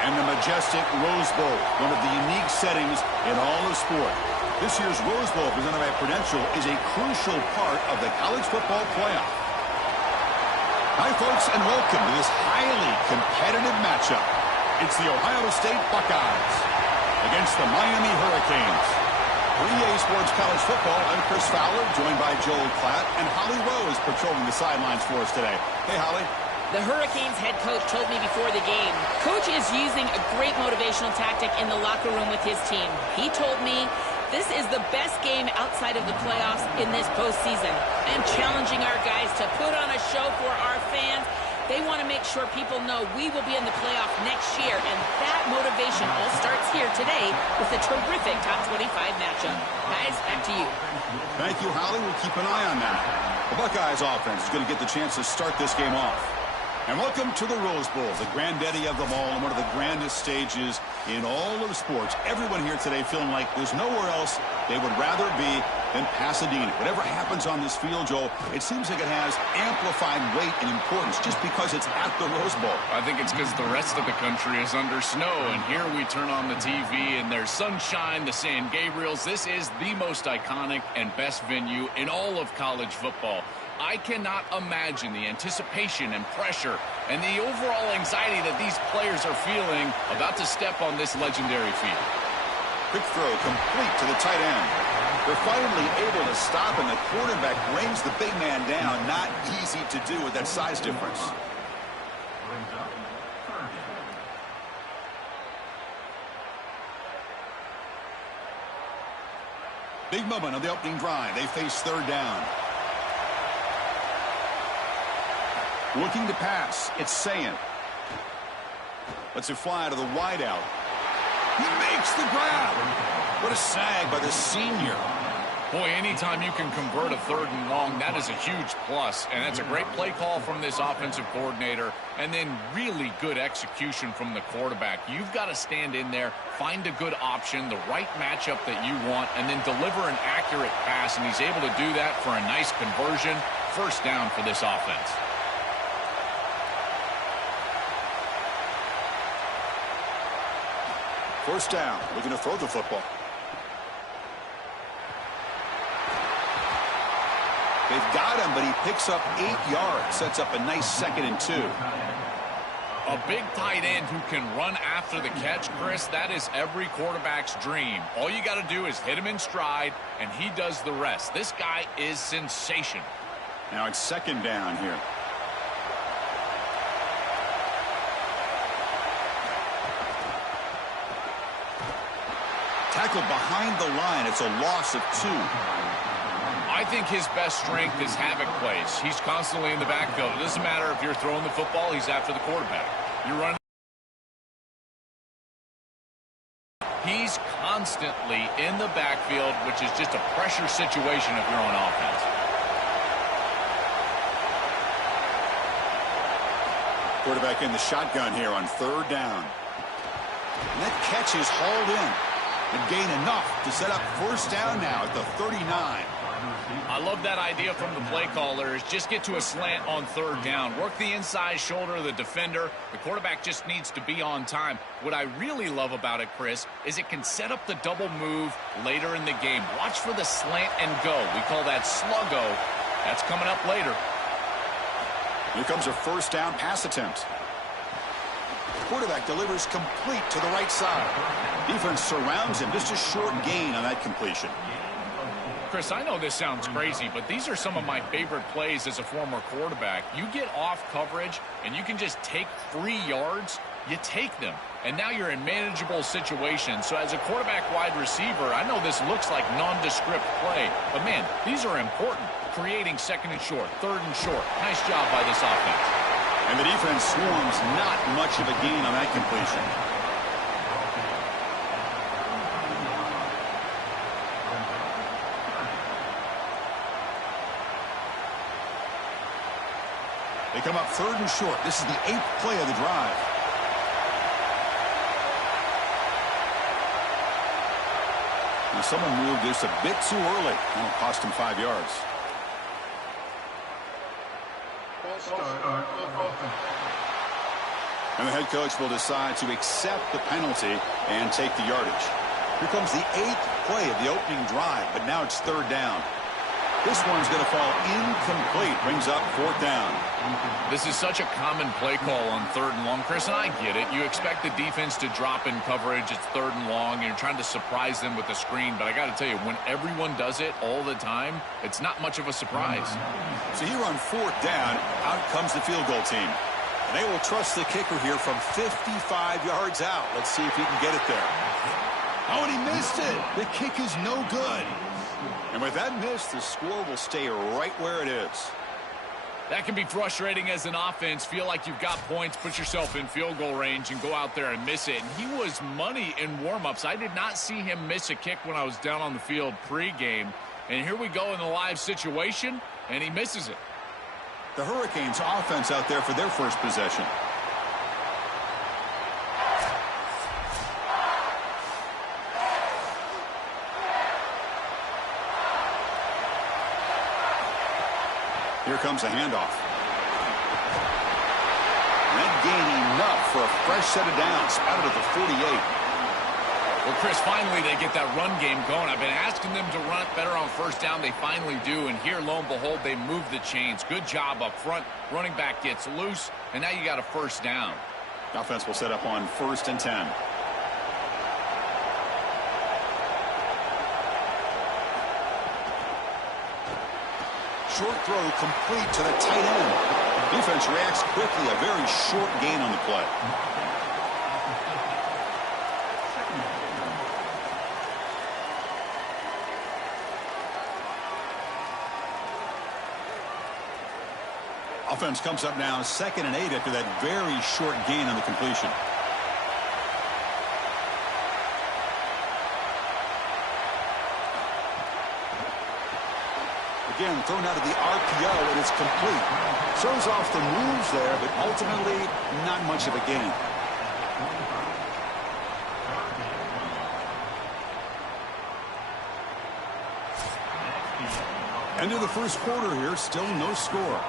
And the majestic Rose Bowl, one of the unique settings in all of sport. This year's Rose Bowl, presented by Prudential, is a crucial part of the college football playoff. Hi, folks, and welcome to this highly competitive matchup. It's the Ohio State Buckeyes against the Miami Hurricanes. For EA Sports College Football, I'm Chris Fowler, joined by Joel Klatt, and Holly Rose patrolling the sidelines for us today. Hey, Holly. The Hurricanes head coach told me before the game, Coach is using a great motivational tactic in the locker room with his team. He told me this is the best game outside of the playoffs in this postseason. And challenging our guys to put on a show for our fans. They want to make sure people know we will be in the playoff next year. And that motivation all starts here today with a terrific top 25 matchup. Guys, back to you. Thank you, Holly. We'll keep an eye on that. The Buckeyes offense is going to get the chance to start this game off. And welcome to the Rose Bowl, the granddaddy of them all, and one of the grandest stages in all of sports. Everyone here today feeling like there's nowhere else they would rather be than Pasadena. Whatever happens on this field, Joel, it seems like it has amplified weight and importance just because it's at the Rose Bowl. I think it's because the rest of the country is under snow, and here we turn on the TV, and there's sunshine, the San Gabriels. This is the most iconic and best venue in all of college football. I cannot imagine the anticipation and pressure and the overall anxiety that these players are feeling about to step on this legendary field. Quick throw complete to the tight end. They're finally able to stop, and the quarterback brings the big man down. Not easy to do with that size difference. Big moment on the opening drive. They face third down. Looking to pass. It's Sayin. Lets it fly to the wideout. He makes the grab. What a snag by the senior. Boy, anytime you can convert a third and long, that is a huge plus. And that's a great play call from this offensive coordinator. And then really good execution from the quarterback. You've got to stand in there, find a good option, the right matchup that you want, and then deliver an accurate pass. And he's able to do that for a nice conversion. First down for this offense. First down, looking to throw the football. They've got him, but he picks up 8 yards. Sets up a nice 2nd and 2. A big tight end who can run after the catch, Chris, that is every quarterback's dream. All you got to do is hit him in stride, and he does the rest. This guy is sensational. Now it's 2nd down here. Tackled behind the line. It's a loss of 2. I think his best strength is havoc plays. He's constantly in the backfield. It doesn't matter if you're throwing the football, he's after the quarterback. You're running. He's constantly in the backfield, which is just a pressure situation if you're on offense. Quarterback in the shotgun here on third down. And that catch is hauled in. And gain enough to set up first down now at the 39. I love that idea from the play caller is just get to a slant on third down. Work the inside shoulder of the defender. The quarterback just needs to be on time. What I really love about it, Chris, is it can set up the double move later in the game. Watch for the slant and go. We call that sluggo. That's coming up later. Here comes a first down pass attempt. Quarterback delivers complete to the right side. Defense surrounds him. Just a short gain on that completion. Chris, I know this sounds crazy, but these are some of my favorite plays as a former quarterback. You get off coverage, and you can just take 3 yards. You take them, and now you're in manageable situations. So as a quarterback wide receiver, I know this looks like nondescript play, but, man, these are important. Creating 2nd and short, 3rd and short. Nice job by this offense. And the defense swarms not much of a gain on that completion. They come up 3rd and short. This is the 8th play of the drive. Now someone moved this a bit too early. It'll cost him 5 yards. And the head coach will decide to accept the penalty and take the yardage. Here comes the 8th play of the opening drive, but now it's 3rd down. This one's going to fall incomplete. Brings up 4th down. This is such a common play call on 3rd and long, Chris, and I get it. You expect the defense to drop in coverage. It's 3rd and long, and you're trying to surprise them with the screen. But I got to tell you, when everyone does it all the time, it's not much of a surprise. So here on 4th down, out comes the field goal team. And they will trust the kicker here from 55 yards out. Let's see if he can get it there. Oh, and he missed it. The kick is no good. And with that miss, the score will stay right where it is. That can be frustrating as an offense. Feel like you've got points, put yourself in field goal range, and go out there and miss it. And he was money in warm-ups. I did not see him miss a kick when I was down on the field pregame. And here we go in the live situation, and he misses it. The Hurricanes offense out there for their first possession. Here comes a handoff. That gain enough for a fresh set of downs. Spotted at the 48. Well, Chris, finally they get that run game going. I've been asking them to run it better on 1st down. They finally do. And here, lo and behold, they move the chains. Good job up front. Running back gets loose. And now you got a 1st down. Offense will set up on 1st and 10. Short throw complete to the tight end. Defense reacts quickly. A very short gain on the play. Offense comes up now 2nd and 8 after that very short gain on the completion. Again, thrown out of the RPO, and it's complete. Shows off the moves there, but ultimately not much of a gain. End of the first quarter here, still no score.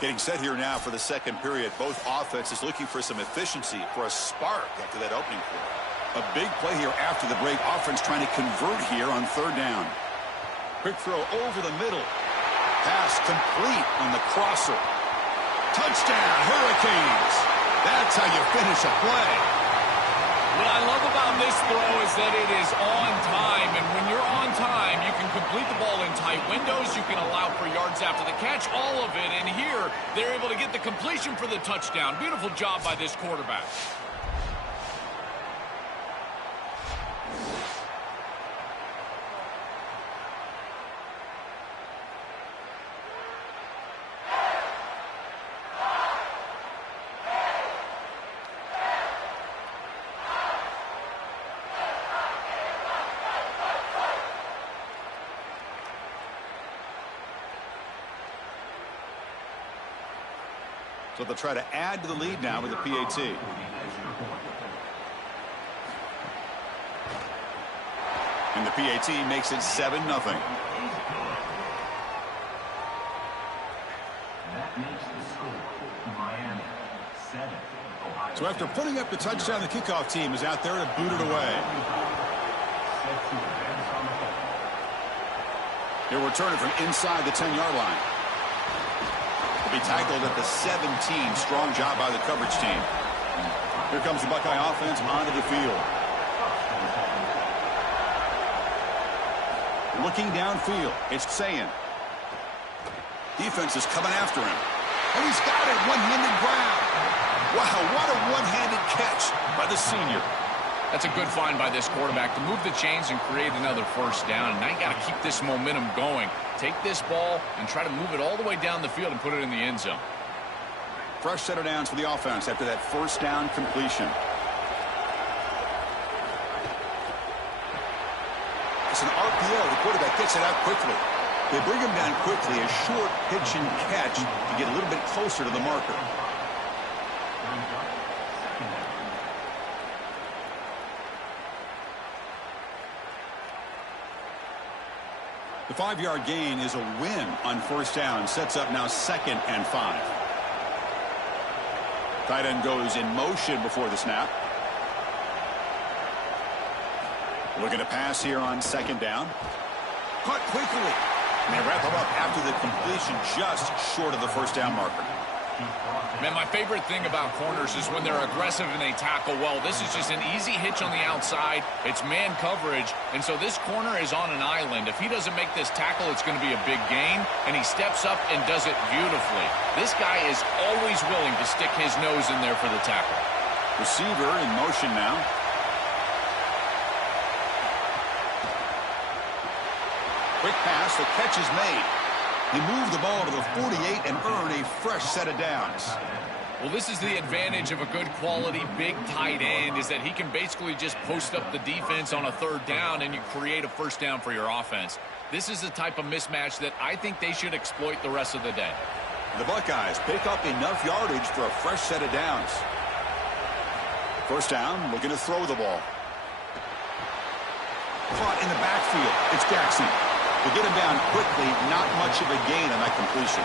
Getting set here now for the 2nd period. Both offenses looking for some efficiency, for a spark after that opening quarter. A big play here after the break. Offense trying to convert here on 3rd down. Quick throw over the middle. Pass complete on the crosser. Touchdown, Hurricanes. That's how you finish a play. What I love about this throw is that it is on time, and when you're on time, you can complete the ball in tight windows. You can allow for yards after the catch, all of it. And here, they're able to get the completion for the touchdown. Beautiful job by this quarterback. So they'll try to add to the lead now with the PAT. And the PAT makes it 7-0. So after putting up the touchdown, the kickoff team is out there to boot it away. He'll return it from inside the 10-yard line. Be tackled at the 17. Strong job by the coverage team. Here comes the Buckeye offense onto the field. Looking downfield, it's Sayin. Defense is coming after him. And he's got it, one-handed grab. Wow, what a one-handed catch by the senior. That's a good find by this quarterback to move the chains and create another 1st down. And now you got to keep this momentum going. Take this ball and try to move it all the way down the field and put it in the end zone. Fresh set of downs for the offense after that 1st down completion. It's an RPO. The quarterback gets it out quickly. They bring him down quickly. A short pitch and catch to get a little bit closer to the marker. The 5-yard gain is a win on first down. Sets up now 2nd and 5. Tight end goes in motion before the snap. Looking to pass here on 2nd down. Caught quickly. And they wrap him up after the completion just short of the first down marker. Man, my favorite thing about corners is when they're aggressive and they tackle well. This is just an easy hitch on the outside. It's man coverage, and so this corner is on an island. If he doesn't make this tackle, it's going to be a big gain, and he steps up and does it beautifully. This guy is always willing to stick his nose in there for the tackle. Receiver in motion now. Quick pass, the catch is made. He moved the ball to the 48 and earned a fresh set of downs. Well, this is the advantage of a good quality big tight end, is that he can basically just post up the defense on a 3rd down and you create a first down for your offense. This is the type of mismatch that I think they should exploit the rest of the day. The Buckeyes pick up enough yardage for a fresh set of downs. First down, looking to throw the ball. Caught in the backfield. It's Jackson. To get him down quickly, not much of a gain on that completion.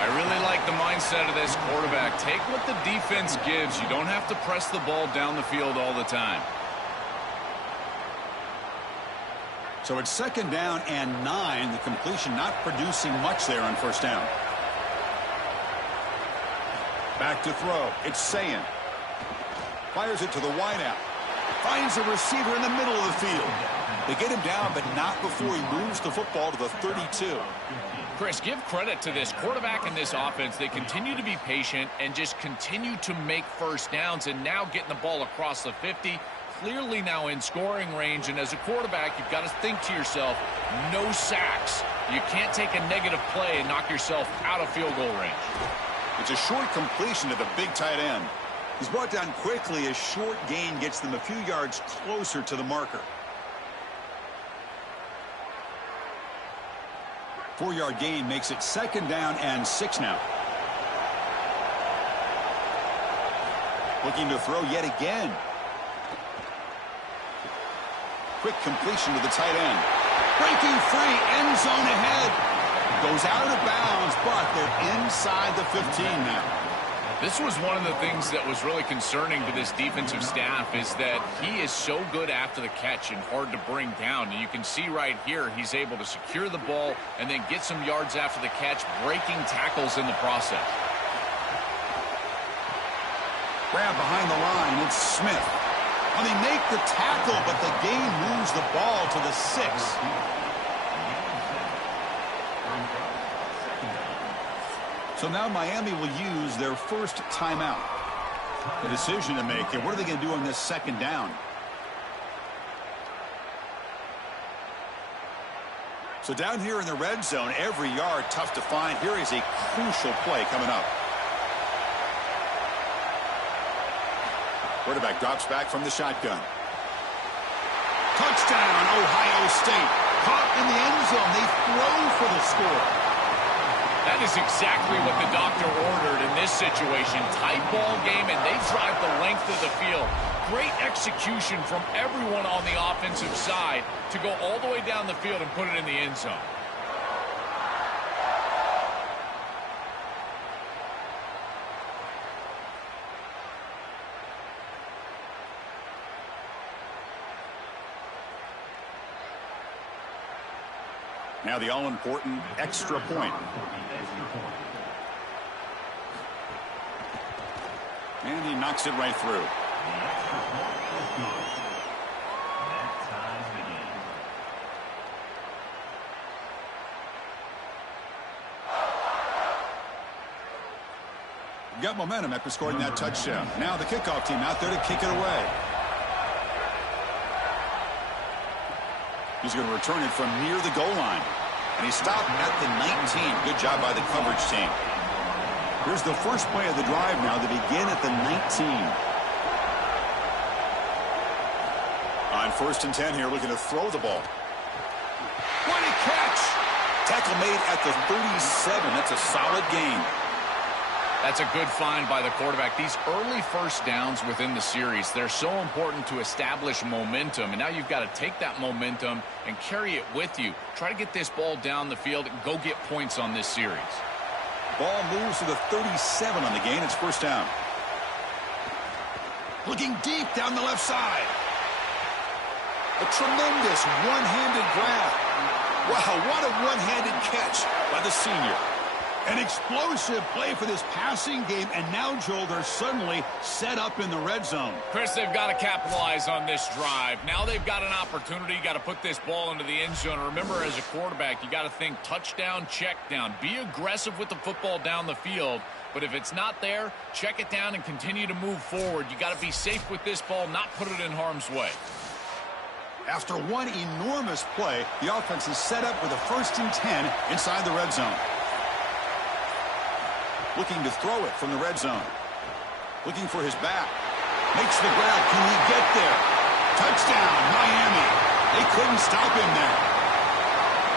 I really like the mindset of this quarterback. Take what the defense gives. You don't have to press the ball down the field all the time. So it's 2nd down and 9. The completion not producing much there on first down. Back to throw. It's Sayin. Fires it to the wideout. Finds a receiver in the middle of the field. They get him down, but not before he moves the football to the 32. Chris, give credit to this quarterback and this offense. They continue to be patient and just continue to make first downs, and now getting the ball across the 50, clearly now in scoring range. And as a quarterback, you've got to think to yourself, no sacks. You can't take a negative play and knock yourself out of field goal range. It's a short completion to the big tight end. He's brought down quickly. A short gain gets them a few yards closer to the marker. 4-yard gain makes it 2nd down and 6 now. Looking to throw yet again. Quick completion to the tight end. Breaking free, end zone ahead. Goes out of bounds, but they're inside the 15 now. This was one of the things that was really concerning to this defensive staff, is that he is so good after the catch and hard to bring down. And you can see right here, he's able to secure the ball and then get some yards after the catch, breaking tackles in the process. Grab behind the line, it's Smith. And they make the tackle, but the gain moves the ball to the 6. So now Miami will use their first timeout. The decision to make here. What are they going to do on this 2nd down? So down here in the red zone, every yard tough to find. Here is a crucial play coming up. Quarterback drops back from the shotgun. Touchdown, Ohio State. Caught in the end zone. They throw for the score. That is exactly what the doctor ordered in this situation. Tight ball game, and they drive the length of the field. Great execution from everyone on the offensive side to go all the way down the field and put it in the end zone. Now the all-important extra point. And he knocks it right through. Got momentum after scoring that touchdown. Now the kickoff team out there to kick it away. He's going to return it from near the goal line. And he stopped at the 19. Good job by the coverage team. Here's the first play of the drive now to begin at the 19. On 1st and 10 here, looking to throw the ball. What a catch! Tackle made at the 37. That's a solid gain. That's a good find by the quarterback. These early first downs within the series, they're so important to establish momentum. And now you've got to take that momentum and carry it with you. Try to get this ball down the field and go get points on this series. Ball moves to the 37 on the gain. It's first down. Looking deep down the left side. A tremendous one-handed grab. Wow, what a one-handed catch by the senior. An explosive play for this passing game, and now, Joel, they're suddenly set up in the red zone. Chris, they've got to capitalize on this drive. Now they've got an opportunity. You got to put this ball into the end zone. Remember, as a quarterback, you got to think touchdown, check down. Be aggressive with the football down the field. But if it's not there, check it down and continue to move forward. You got to be safe with this ball, not put it in harm's way. After one enormous play, the offense is set up with a 1st and 10 inside the red zone. Looking to throw it from the red zone. Looking for his back. Makes the grab. Can he get there? Touchdown, Miami. They couldn't stop him there.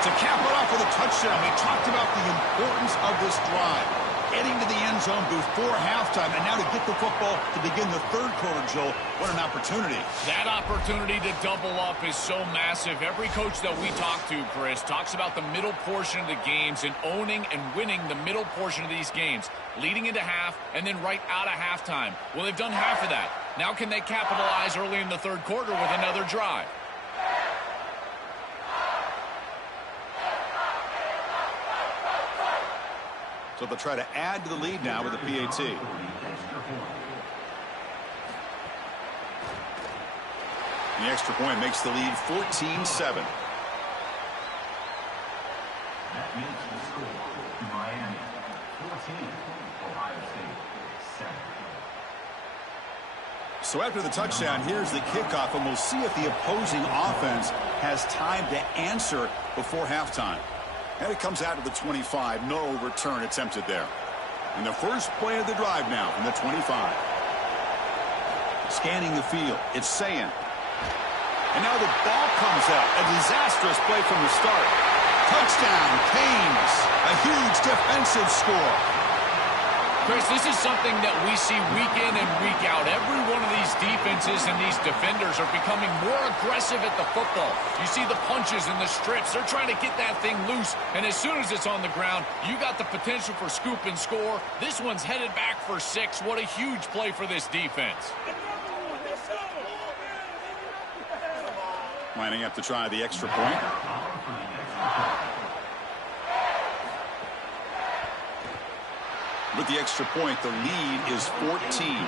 To cap it off with a touchdown, we talked about the importance of this drive. Getting to the end zone before halftime, and now to get the football to begin the third quarter, Joel. What an opportunity. That opportunity to double up is so massive. Every coach that we talk to, Chris, talks about the middle portion of the games and owning and winning the middle portion of these games, leading into half and then right out of halftime. Well, they've done half of that. Now can they capitalize early in the third quarter with another drive? So they'll try to add to the lead now with the PAT. The extra point makes the lead 14-7. That makes the score Miami 14, Ohio State 7. So after the touchdown, here's the kickoff, and we'll see if the opposing offense has time to answer before halftime. And it comes out to the 25. No return attempted there. And the first play of the drive now from the 25. Scanning the field. It's Sayin. And now the ball comes out. A disastrous play from the start. Touchdown, Canes. A huge defensive score. Chris, this is something that we see week in and week out. Every one of these defenses and these defenders are becoming more aggressive at the football. You see the punches and the strips. They're trying to get that thing loose, and as soon as it's on the ground, you got the potential for scoop and score. This one's headed back for 6. What a huge play for this defense. Lining up to try the extra point. With the extra point, the lead is 14.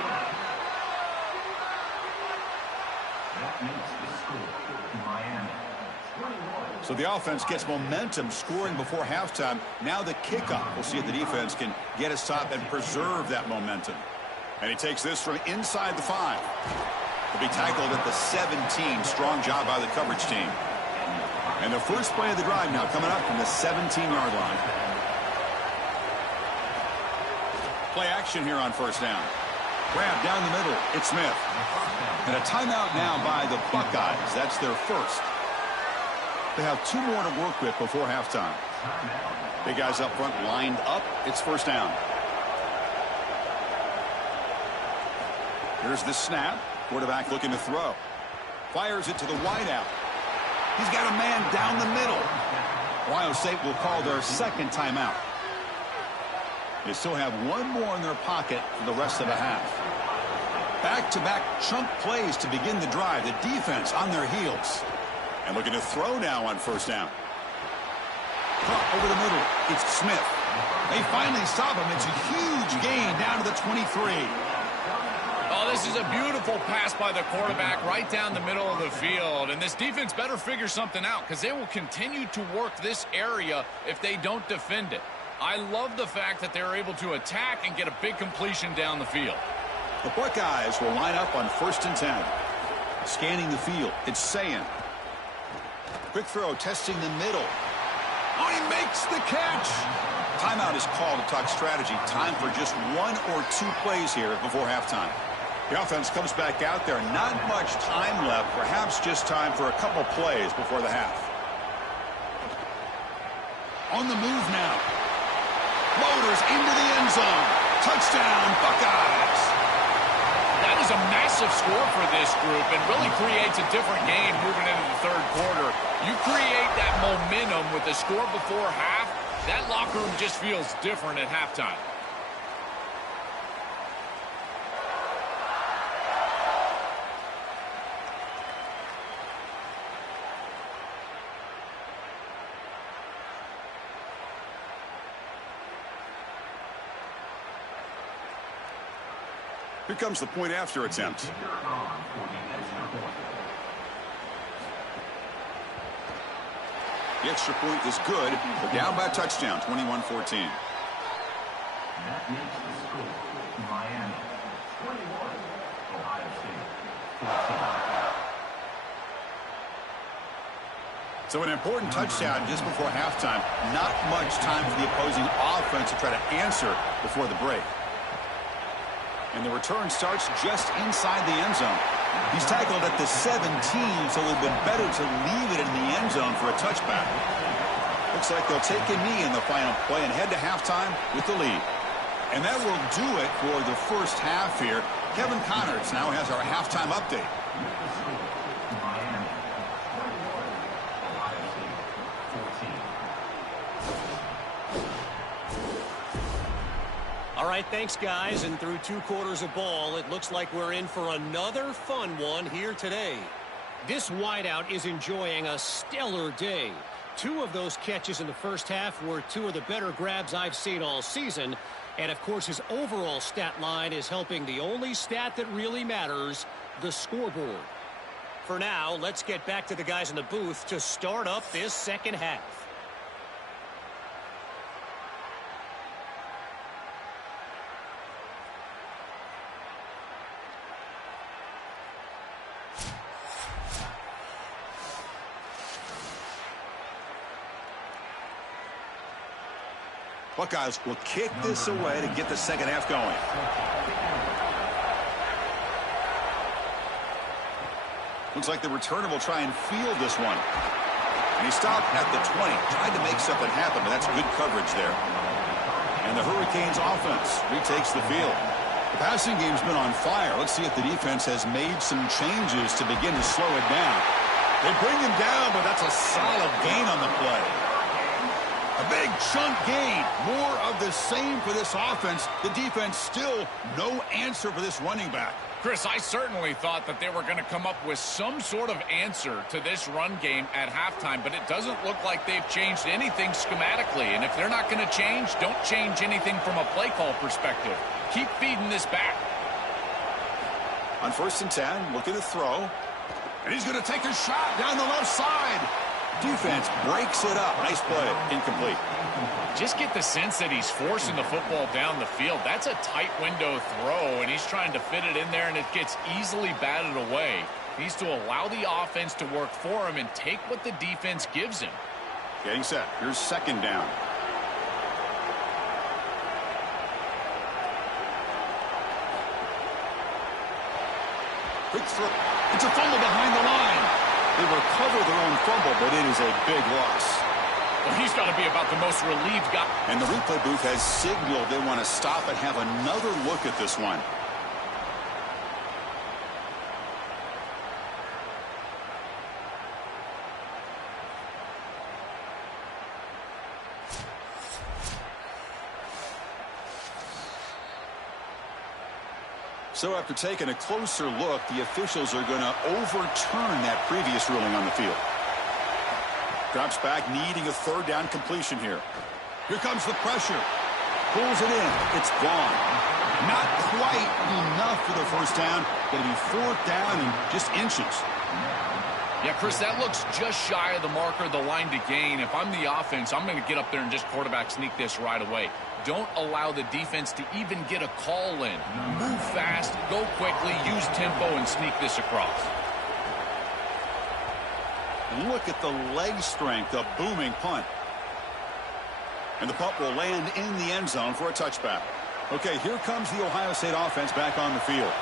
So the offense gets momentum scoring before halftime. Now the kickoff. We'll see if the defense can get a stop and preserve that momentum. And he takes this from inside the 5. He'll be tackled at the 17. Strong job by the coverage team. And the first play of the drive now coming up from the 17-yard line. Play action here on first down. Grab down the middle. It's Smith. And a timeout now by the Buckeyes. That's their first. They have 2 more to work with before halftime. Big guys up front lined up. It's first down. Here's the snap. Quarterback looking to throw. Fires it to the wideout. He's got a man down the middle. Ohio State will call their second timeout. They still have 1 more in their pocket for the rest of the half. Back-to-back chunk plays to begin the drive. The defense on their heels. And looking to throw now on first down. Caught over the middle. It's Smith. They finally stop him. It's a huge gain down to the 23. Oh, this is a beautiful pass by the quarterback right down the middle of the field. And this defense better figure something out because they will continue to work this area if they don't defend it. I love the fact that they're able to attack and get a big completion down the field. The Buckeyes will line up on 1st and 10. Scanning the field. It's Sayin. Quick throw, testing the middle. Oh, he makes the catch. Timeout is called to talk strategy. Time for just 1 or 2 plays here before halftime. The offense comes back out there. Not much time left. Perhaps just time for a couple plays before the half. On the move now. Motors into the end zone. Touchdown, Buckeyes. That is a massive score for this group and really creates a different game moving into the third quarter. You create that momentum with the score before half, that locker room just feels different at halftime. Here comes the point after attempt. The extra point is good. They're down by a touchdown, 21-14. That makes the score Miami 21, Ohio State 14. So an important touchdown just before halftime. Not much time for the opposing offense to try to answer before the break. And the return starts just inside the end zone. He's tackled at the 17, so it would have been better to leave it in the end zone for a touchback. Looks like they'll take a knee in the final play and head to halftime with the lead. And that will do it for the first half here. Kevin Connors now has our halftime update. Miami 21, Ohio State 14. All right, thanks, guys. And through 2 quarters of ball, it looks like we're in for another fun one here today. This wideout is enjoying a stellar day. 2 of those catches in the first half were 2 of the better grabs I've seen all season. And, of course, his overall stat line is helping the only stat that really matters, the scoreboard. For now, let's get back to the guys in the booth to start up this second half. Buckeyes will kick this away to get the second half going. Looks like the returner will try and field this one. And he stopped at the 20. Tried to make something happen, but that's good coverage there. And the Hurricanes offense retakes the field. The passing game's been on fire. Let's see if the defense has made some changes to begin to slow it down. They bring him down, but that's a solid gain on the play. A big chunk gain. More of the same for this offense. The defense still no answer for this running back. Chris, I certainly thought that they were going to come up with some sort of answer to this run game at halftime, but it doesn't look like they've changed anything schematically. And if they're not going to change, don't change anything from a play call perspective. Keep feeding this back. On 1st and 10, looking to throw. And he's going to take a shot down the left side. Defense breaks it up. Nice play. Incomplete. Just get the sense that he's forcing the football down the field. That's a tight window throw, and he's trying to fit it in there, and it gets easily batted away. He needs to allow the offense to work for him and take what the defense gives him. Getting set. Here's 2nd down. Quick throw. It's a fumble behind the line. They recover their own fumble, but it is a big loss. Well, he's got to be about the most relieved guy. And the replay booth has signaled they want to stop and have another look at this one. So after taking a closer look, the officials are going to overturn that previous ruling on the field. Drops back, needing a 3rd down completion here. Here comes the pressure. Pulls it in. It's gone. Not quite enough for the 1st down. Going to be 4th down and just inches. Yeah, Chris, that looks just shy of the marker, the line to gain. If I'm the offense, I'm going to get up there and just quarterback sneak this right away. Don't allow the defense to even get a call in. Move fast, go quickly, use tempo, and sneak this across. Look at the leg strength, a booming punt. And the punt will land in the end zone for a touchback. Okay, here comes the Ohio State offense back on the field.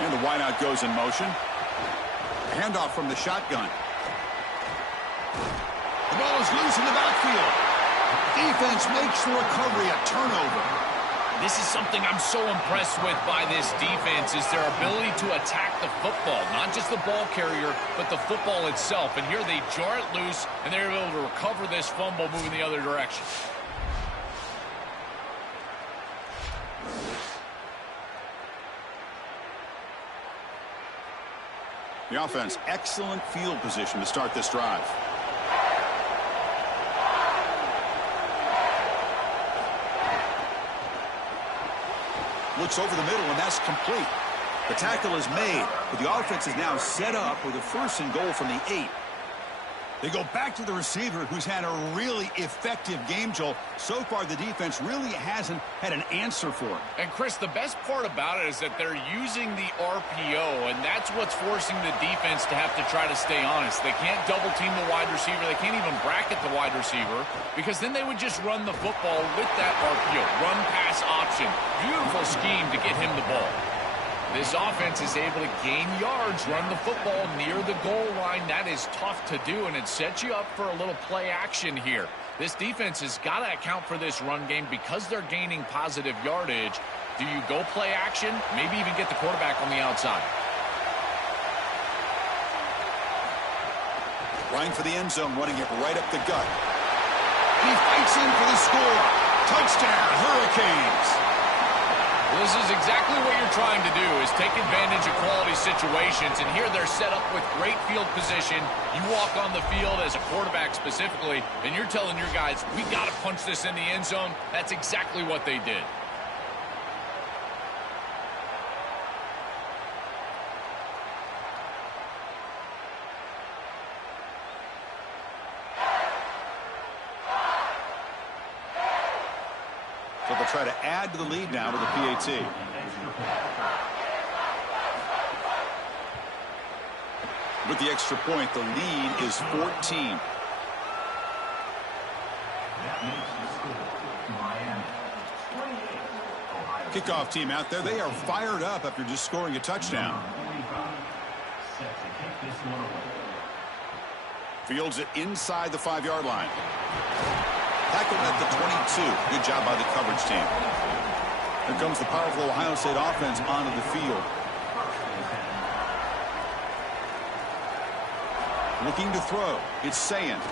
And the wideout goes in motion. Handoff from the shotgun. The ball is loose in the backfield. Defense makes the recovery a turnover. This is something I'm so impressed with by this defense is their ability to attack the football, not just the ball carrier, but the football itself. And here they jar it loose, and they're able to recover this fumble moving the other direction. The offense, excellent field position to start this drive. Looks over the middle, and that's complete. The tackle is made, but the offense is now set up with a 1st and goal from the 8. They go back to the receiver, who's had a really effective game, Joel. So far, the defense really hasn't had an answer for it. And, Chris, the best part about it is that they're using the RPO, and that's what's forcing the defense to have to try to stay honest. They can't double-team the wide receiver. They can't even bracket the wide receiver because then they would just run the football with that RPO, run-pass option. Beautiful scheme to get him the ball. This offense is able to gain yards, run the football near the goal line. That is tough to do, and it sets you up for a little play action here. This defense has got to account for this run game because they're gaining positive yardage. Do you go play action? Maybe even get the quarterback on the outside. Running for the end zone, running it right up the gut. He fights in for the score. Touchdown, Hurricanes. This is exactly what you're trying to do, is take advantage of quality situations. And here they're set up with great field position. You walk on the field as a quarterback specifically, and you're telling your guys, we got to punch this in the end zone. That's exactly what they did. So they'll try to add to the lead now with the PAT. With the extra point, the lead is 14. Kickoff team out there. They are fired up after just scoring a touchdown. Fields it inside the 5-yard line. Tackled at the 22. Good job by the coverage team. Here comes the powerful Ohio State offense onto the field. Looking to throw. It's Saying.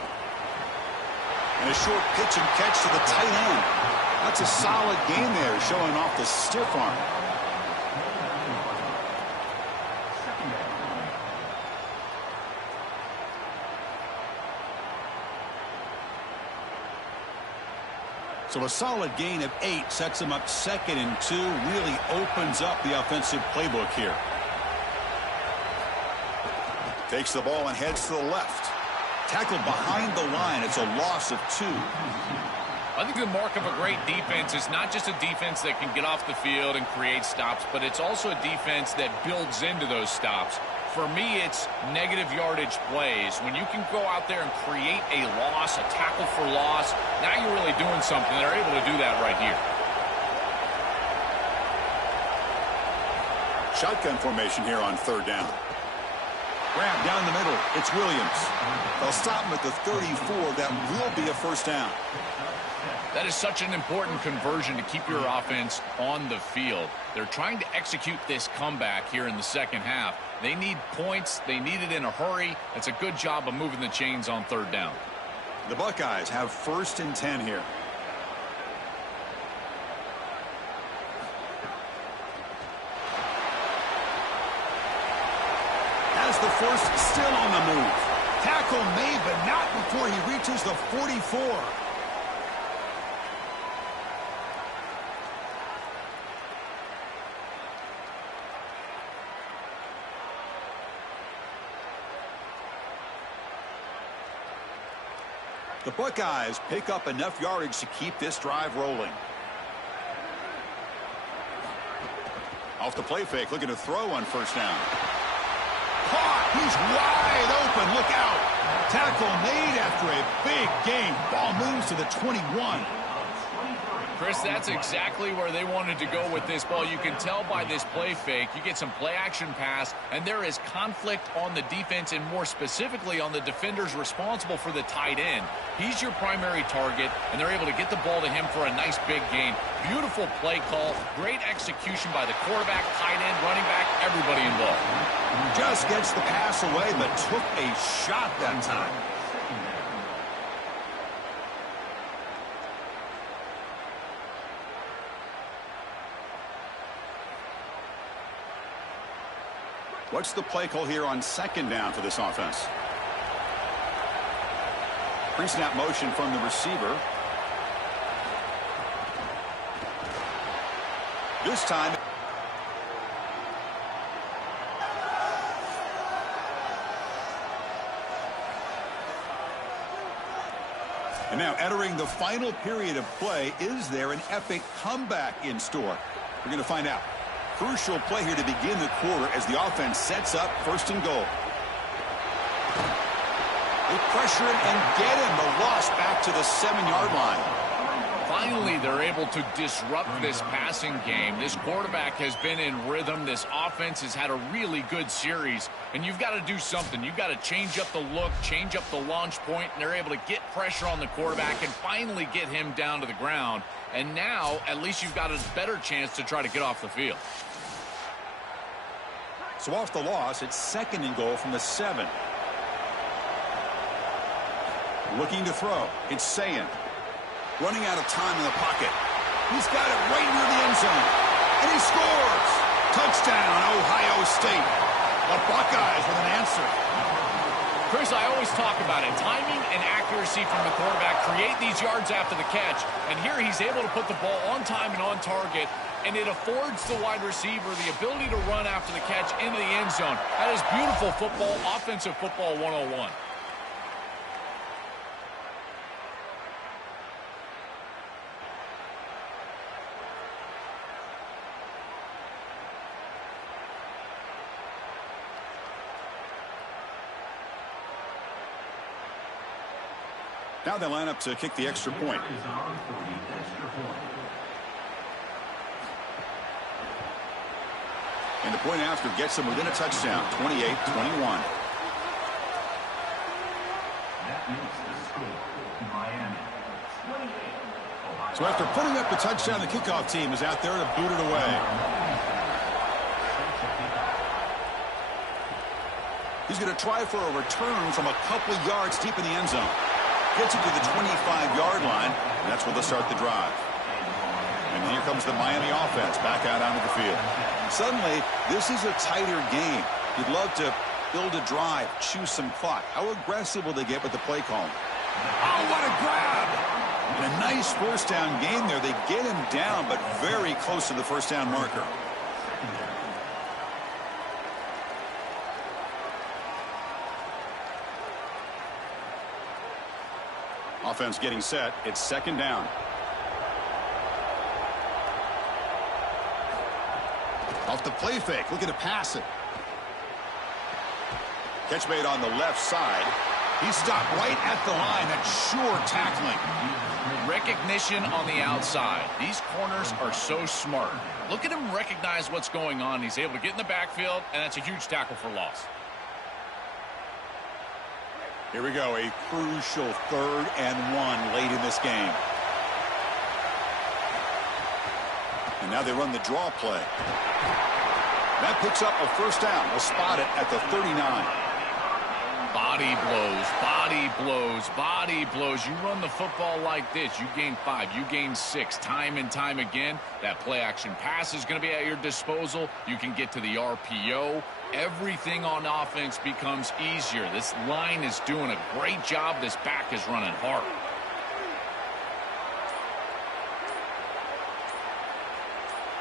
And a short pitch and catch to the tight end. That's a solid game there, showing off the stiff arm. So a solid gain of 8 sets him up 2nd and 2. Really opens up the offensive playbook here. Takes the ball and heads to the left. Tackled behind the line. It's a loss of 2. I think the mark of a great defense is not just a defense that can get off the field and create stops, but it's also a defense that builds into those stops. For me, it's negative yardage plays. When you can go out there and create a loss, a tackle for loss, now you're really doing something. They're able to do that right here. Shotgun formation here on 3rd down. Grab down the middle. It's Williams. They'll stop him at the 34. That will be a 1st down. That is such an important conversion to keep your offense on the field. They're trying to execute this comeback here in the 2nd half. They need points. They need it in a hurry. It's a good job of moving the chains on 3rd down. The Buckeyes have 1st and 10 here. Has the 1st, still on the move. Tackle made, but not before he reaches the 44. The Buckeyes pick up enough yardage to keep this drive rolling. Off the play fake, looking to throw on 1st down. Caught! He's wide open. Look out! Tackle made after a big gain. Ball moves to the 21. Chris, that's exactly where they wanted to go with this ball. You can tell by this play fake. You get some play-action pass, and there is conflict on the defense, and more specifically on the defenders responsible for the tight end. He's your primary target, and they're able to get the ball to him for a nice big gain. Beautiful play call, great execution by the quarterback, tight end, running back, everybody involved. Just gets the pass away, but took a shot that time. What's the play call here on second down for this offense? Pre-snap motion from the receiver. This time. And now entering the final period of play, is there an epic comeback in store? We're going to find out. Crucial play here to begin the quarter as the offense sets up first and goal. They pressure him and get him. The loss back to the 7-yard line. Finally, they're able to disrupt this passing game. This quarterback has been in rhythm. This offense has had a really good series. And you've got to do something. You've got to change up the look, change up the launch point, and they're able to get pressure on the quarterback and finally get him down to the ground. And now, at least you've got a better chance to try to get off the field. So off the loss, it's second and goal from the 7. Looking to throw. It's Sayin. Running out of time in the pocket. He's got it right near the end zone. And he scores! Touchdown, Ohio State. The Buckeyes with an answer. Chris, I always talk about it. Timing and accuracy from the quarterback create these yards after the catch. And here he's able to put the ball on time and on target. And it affords the wide receiver the ability to run after the catch into the end zone. That is beautiful football, offensive football 101. Now they line up to kick the extra point. And the point after gets them within a touchdown, 28-21. So after putting up the touchdown, the kickoff team is out there to boot it away. He's going to try for a return from a couple yards deep in the end zone. Gets it to the 25-yard line, and that's where they'll start the drive. And here comes the Miami offense back out onto the field. Suddenly, this is a tighter game. You'd love to build a drive, choose some clock. How aggressive will they get with the play call? Oh, what a grab! And a nice first down game there. They get him down, but very close to the first down marker. Offense getting set. It's second down. Off the play fake. Looking to pass it. Catch made on the left side. He stopped right at the line. That's sure tackling. Recognition on the outside. These corners are so smart. Look at him recognize what's going on. He's able to get in the backfield, and that's a huge tackle for loss. Here we go, a crucial 3rd and 1 late in this game. And now they run the draw play. That picks up a first down. We'll spot it at the 39. Body blows, body blows, body blows. You run the football like this, you gain 5, you gain 6, time and time again. That play action pass is going to be at your disposal. You can get to the RPO. Everything on offense becomes easier. This line is doing a great job. This back is running hard.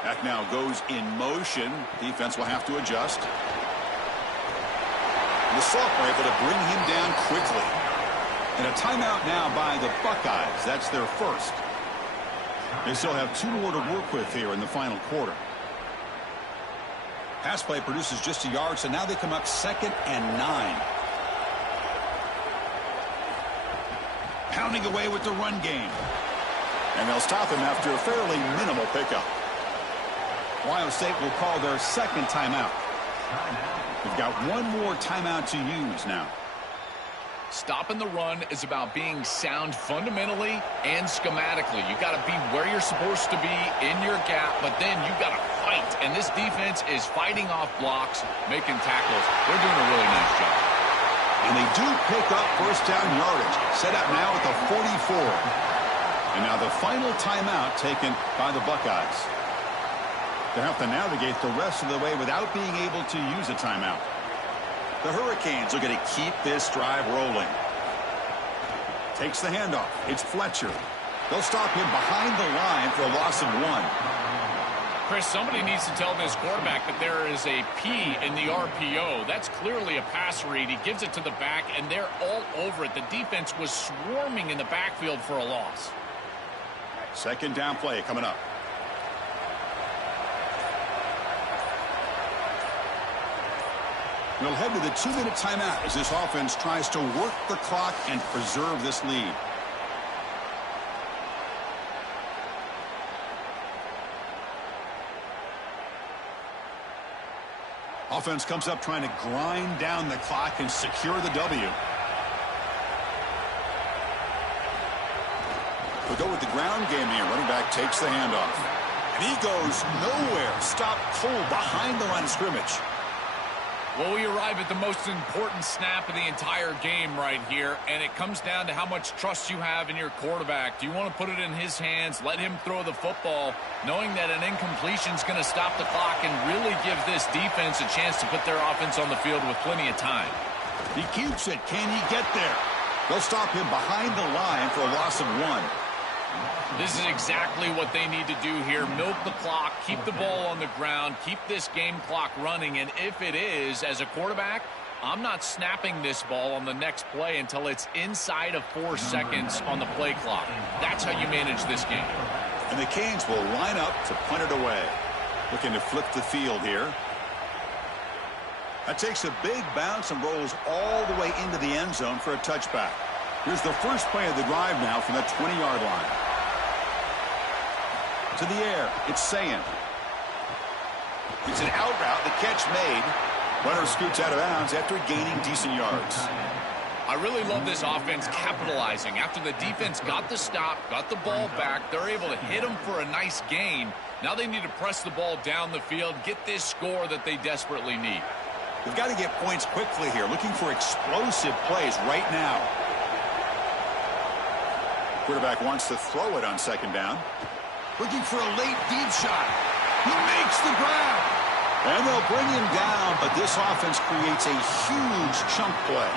Back now goes in motion. Defense will have to adjust. And the sophomore able to bring him down quickly. And a timeout now by the Buckeyes. That's their first. They still have 2 more to work with here in the final quarter. Pass play produces just a yard, so now they come up 2nd and 9. Pounding away with the run game. And they'll stop him after a fairly minimal pickup. Ohio State will call their second timeout. They've got one more timeout to use now. Stopping the run is about being sound fundamentally and schematically. You got to be where you're supposed to be in your gap, but then you got to fight. And this defense is fighting off blocks, making tackles. They're doing a really nice job. And they do pick up first down yardage. Set up now at the 44. And now the final timeout taken by the Buckeyes. They have to navigate the rest of the way without being able to use a timeout. The Hurricanes are going to keep this drive rolling. Takes the handoff. It's Fletcher. They'll stop him behind the line for a loss of 1. Chris, somebody needs to tell this quarterback that there is a P in the RPO. That's clearly a pass read. He gives it to the back, and they're all over it. The defense was swarming in the backfield for a loss. Second down play coming up. We'll head to the 2-minute timeout as this offense tries to work the clock and preserve this lead. Offense comes up trying to grind down the clock and secure the W. We'll go with the ground game here. Running back takes the handoff. And he goes nowhere. Stopped cold behind the line of scrimmage. Well, we arrive at the most important snap of the entire game right here, and it comes down to how much trust you have in your quarterback. Do you want to put it in his hands, let him throw the football, knowing that an incompletion is going to stop the clock and really give this defense a chance to put their offense on the field with plenty of time? He keeps it. Can he get there? They'll stop him behind the line for a loss of 1. This is exactly what they need to do here. Milk the clock, keep the ball on the ground, keep this game clock running. And if it is, as a quarterback, I'm not snapping this ball on the next play until it's inside of 4 seconds on the play clock. That's how you manage this game. And the Canes will line up to punt it away. Looking to flip the field here. That takes a big bounce and rolls all the way into the end zone for a touchback. Here's the first play of the drive now from the 20-yard line. To the air, it's Sayin. It's an out route, the catch made. Runner scoots out of bounds after gaining decent yards. I really love this offense capitalizing. After the defense got the stop, got the ball back, they're able to hit them for a nice gain. Now they need to press the ball down the field, get this score that they desperately need. They've got to get points quickly here, looking for explosive plays right now. Quarterback wants to throw it on second down. Looking for a late deep shot. He makes the grab. And they'll bring him down, but this offense creates a huge chunk play.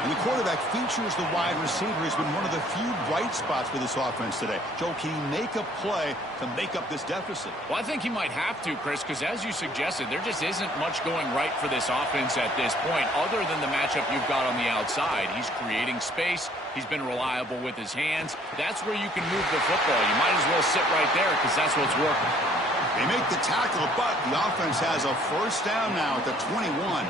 And the quarterback features the wide receiver has been one of the few bright spots for this offense today. Joe, can he make a play to make up this deficit? Well, I think he might have to, Chris, because as you suggested, there just isn't much going right for this offense at this point, other than the matchup you've got on the outside. He's creating space. He's been reliable with his hands. That's where you can move the football. You might as well sit right there because that's what's working. They make the tackle, but the offense has a first down now at the 21.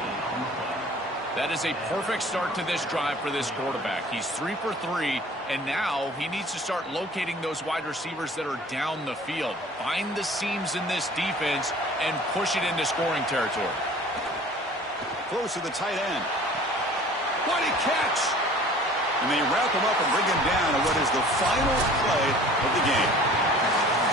That is a perfect start to this drive for this quarterback. He's 3 for 3, and now he needs to start locating those wide receivers that are down the field. Find the seams in this defense and push it into scoring territory. Close to the tight end. What a catch! And they wrap him up and bring him down to what is the final play of the game.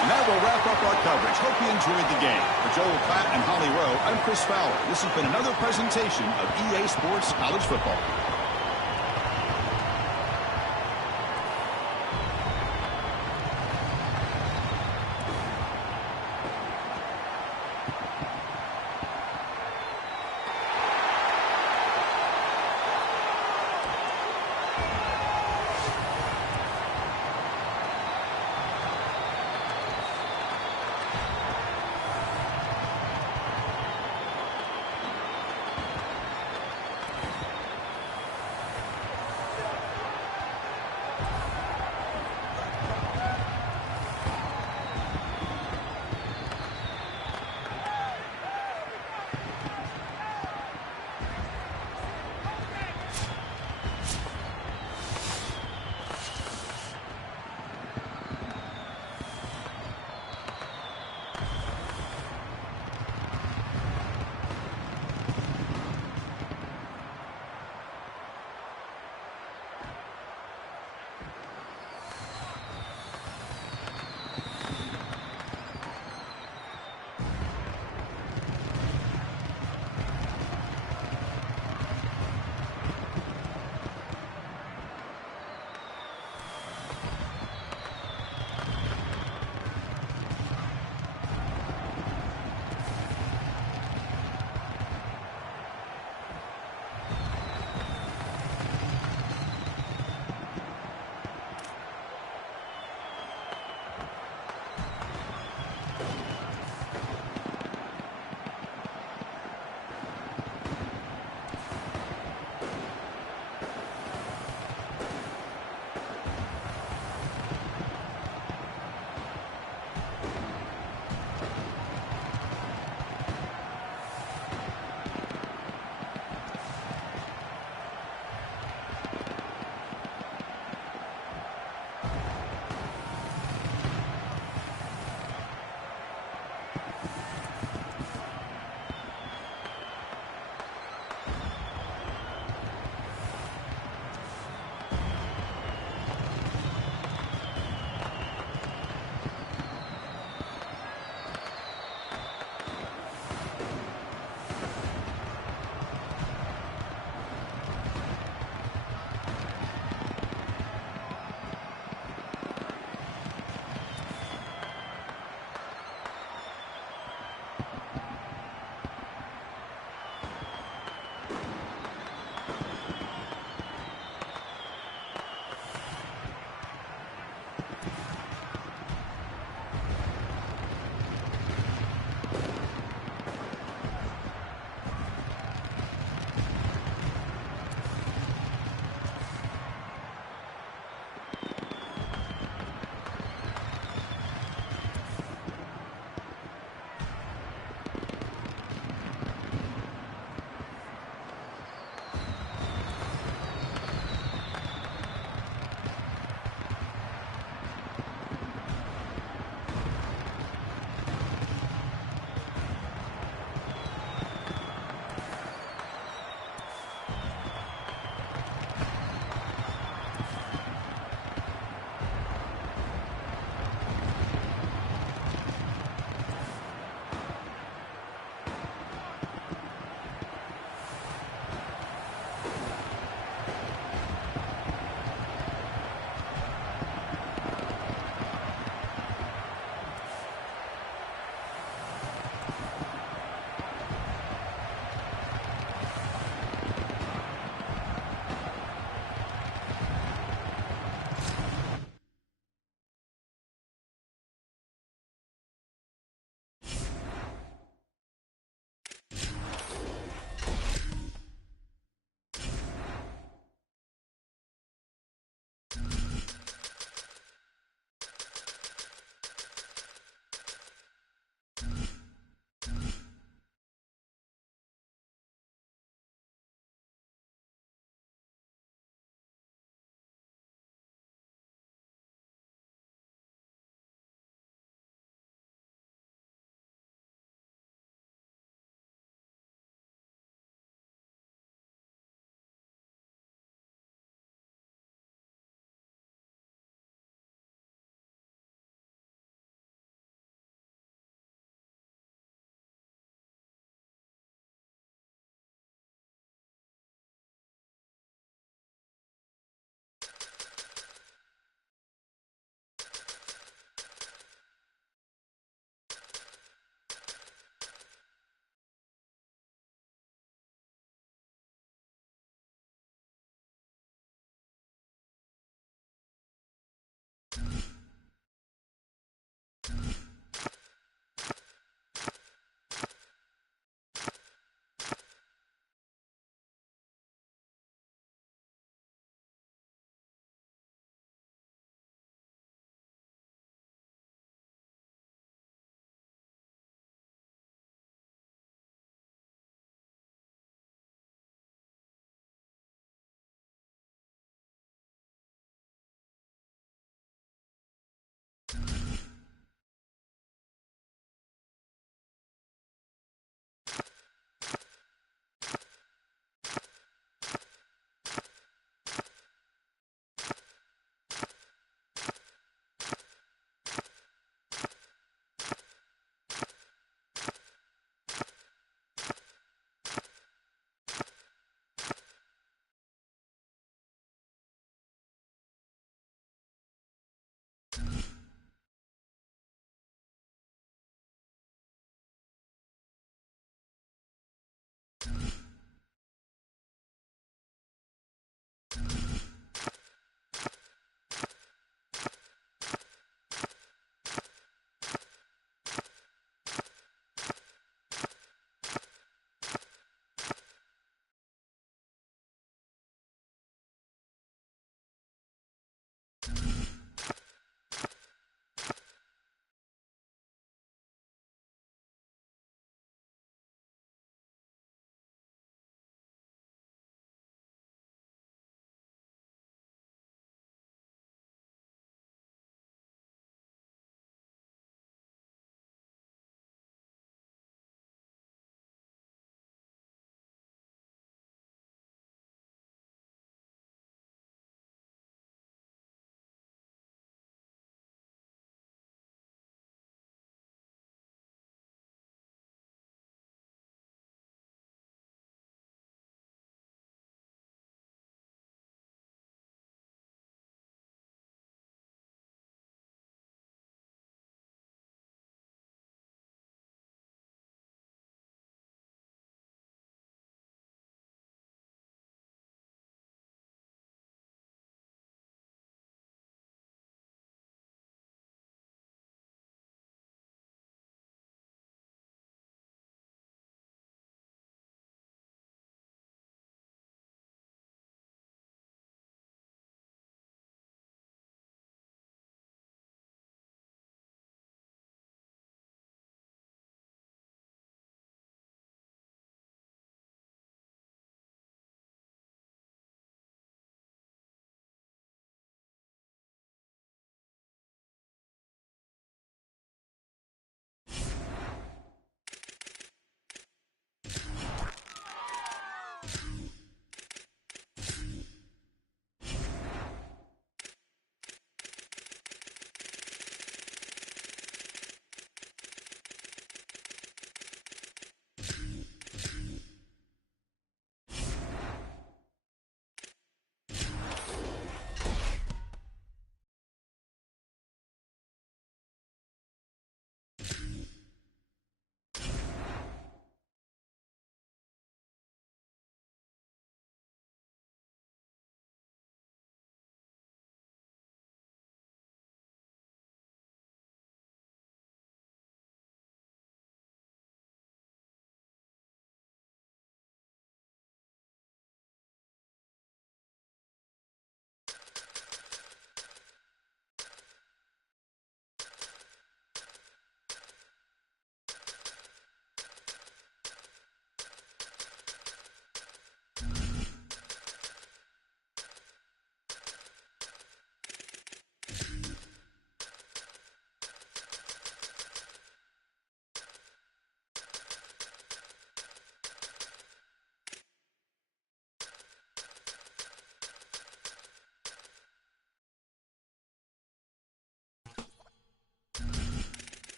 And that will wrap up our coverage. Hope you enjoyed the game. For Joel Klatt and Holly Rowe, I'm Chris Fowler. This has been another presentation of EA Sports College Football.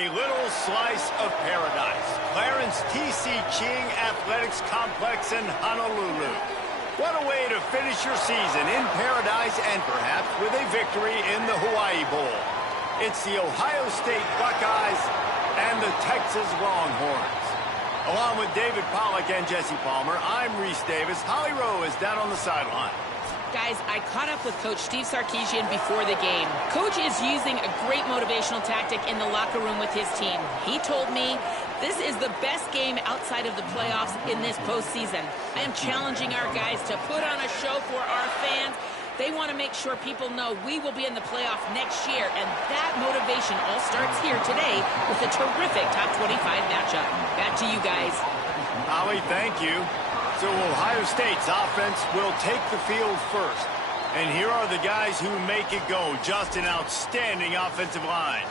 a little slice of paradise. Clarence T.C. Ching Athletics Complex in Honolulu. What a way to finish your season in paradise and perhaps with a victory in the Hawaii Bowl. It's the Ohio State Buckeyes and the Texas Longhorns. Along with David Pollack and Jesse Palmer, I'm Reese Davis. Holly Rowe is down on the sideline. Guys, I caught up with Coach Steve Sarkisian before the game. Coach is using a great motivational tactic in the locker room with his team. He told me this is the best game outside of the playoffs in this postseason. I am challenging our guys to put on a show for our fans. They want to make sure people know we will be in the playoff next year, and that motivation all starts here today with a terrific top 25 matchup. Back to you guys. Holly, thank you. So Ohio State's offense will take the field first. And here are the guys who make it go. Just an outstanding offensive line.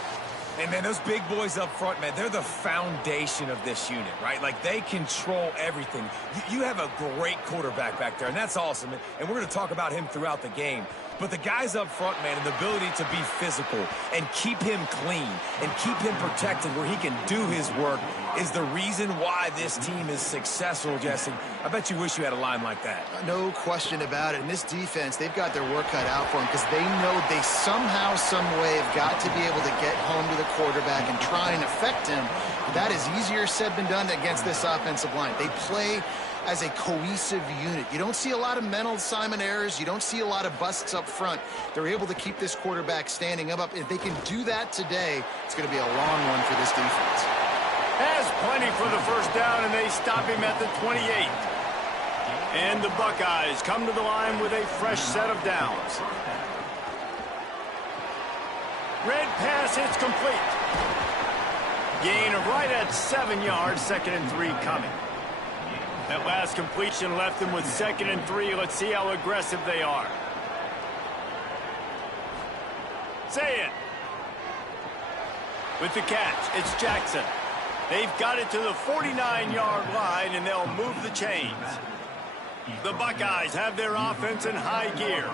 Hey, man, those big boys up front, man, they're the foundation of this unit, right? Like, they control everything. You have a great quarterback back there, and that's awesome. And we're going to talk about him throughout the game. But the guys up front, man, and the ability to be physical and keep him clean and keep him protected where he can do his work is the reason why this team is successful, Jesse. I bet you wish you had a line like that. No question about it. And this defense, they've got their work cut out for them because they know they somehow, some way have got to be able to get home to the quarterback and try and affect him. That is easier said than done against this offensive line. They play as a cohesive unit. You don't see a lot of mental assignment errors. You don't see a lot of busts up front. They're able to keep this quarterback standing up. If they can do that today, it's going to be a long one for this defense. Has plenty for the first down, and they stop him at the 28. And the Buckeyes come to the line with a fresh set of downs. Red pass hits complete. Gain of right at 7 yards, 2nd and 3 coming. That last completion left them with 2nd and 3. Let's see how aggressive they are. Say it. With the catch, it's Jackson. They've got it to the 49-yard line, and they'll move the chains. The Buckeyes have their offense in high gear.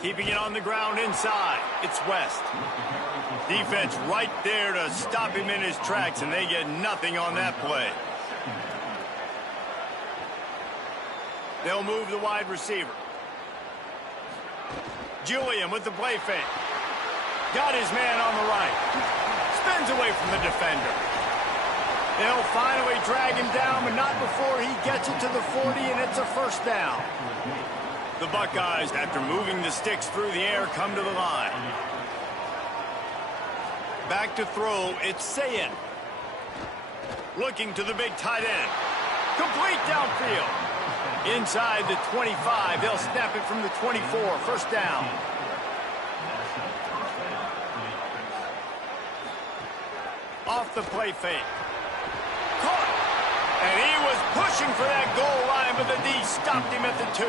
Keeping it on the ground inside. It's West. Defense right there to stop him in his tracks, and they get nothing on that play. They'll move the wide receiver. Julian with the play fake. Got his man on the right. Spins away from the defender. They'll finally drag him down, but not before he gets it to the 40, and it's a first down. The Buckeyes, after moving the sticks through the air, come to the line. Back to throw, it's Sayin. Looking to the big tight end. Complete downfield. Inside the 25, they'll snap it from the 24, first down. Off the play fake. Caught. And he was pushing for that goal line, but the D stopped him at the 2.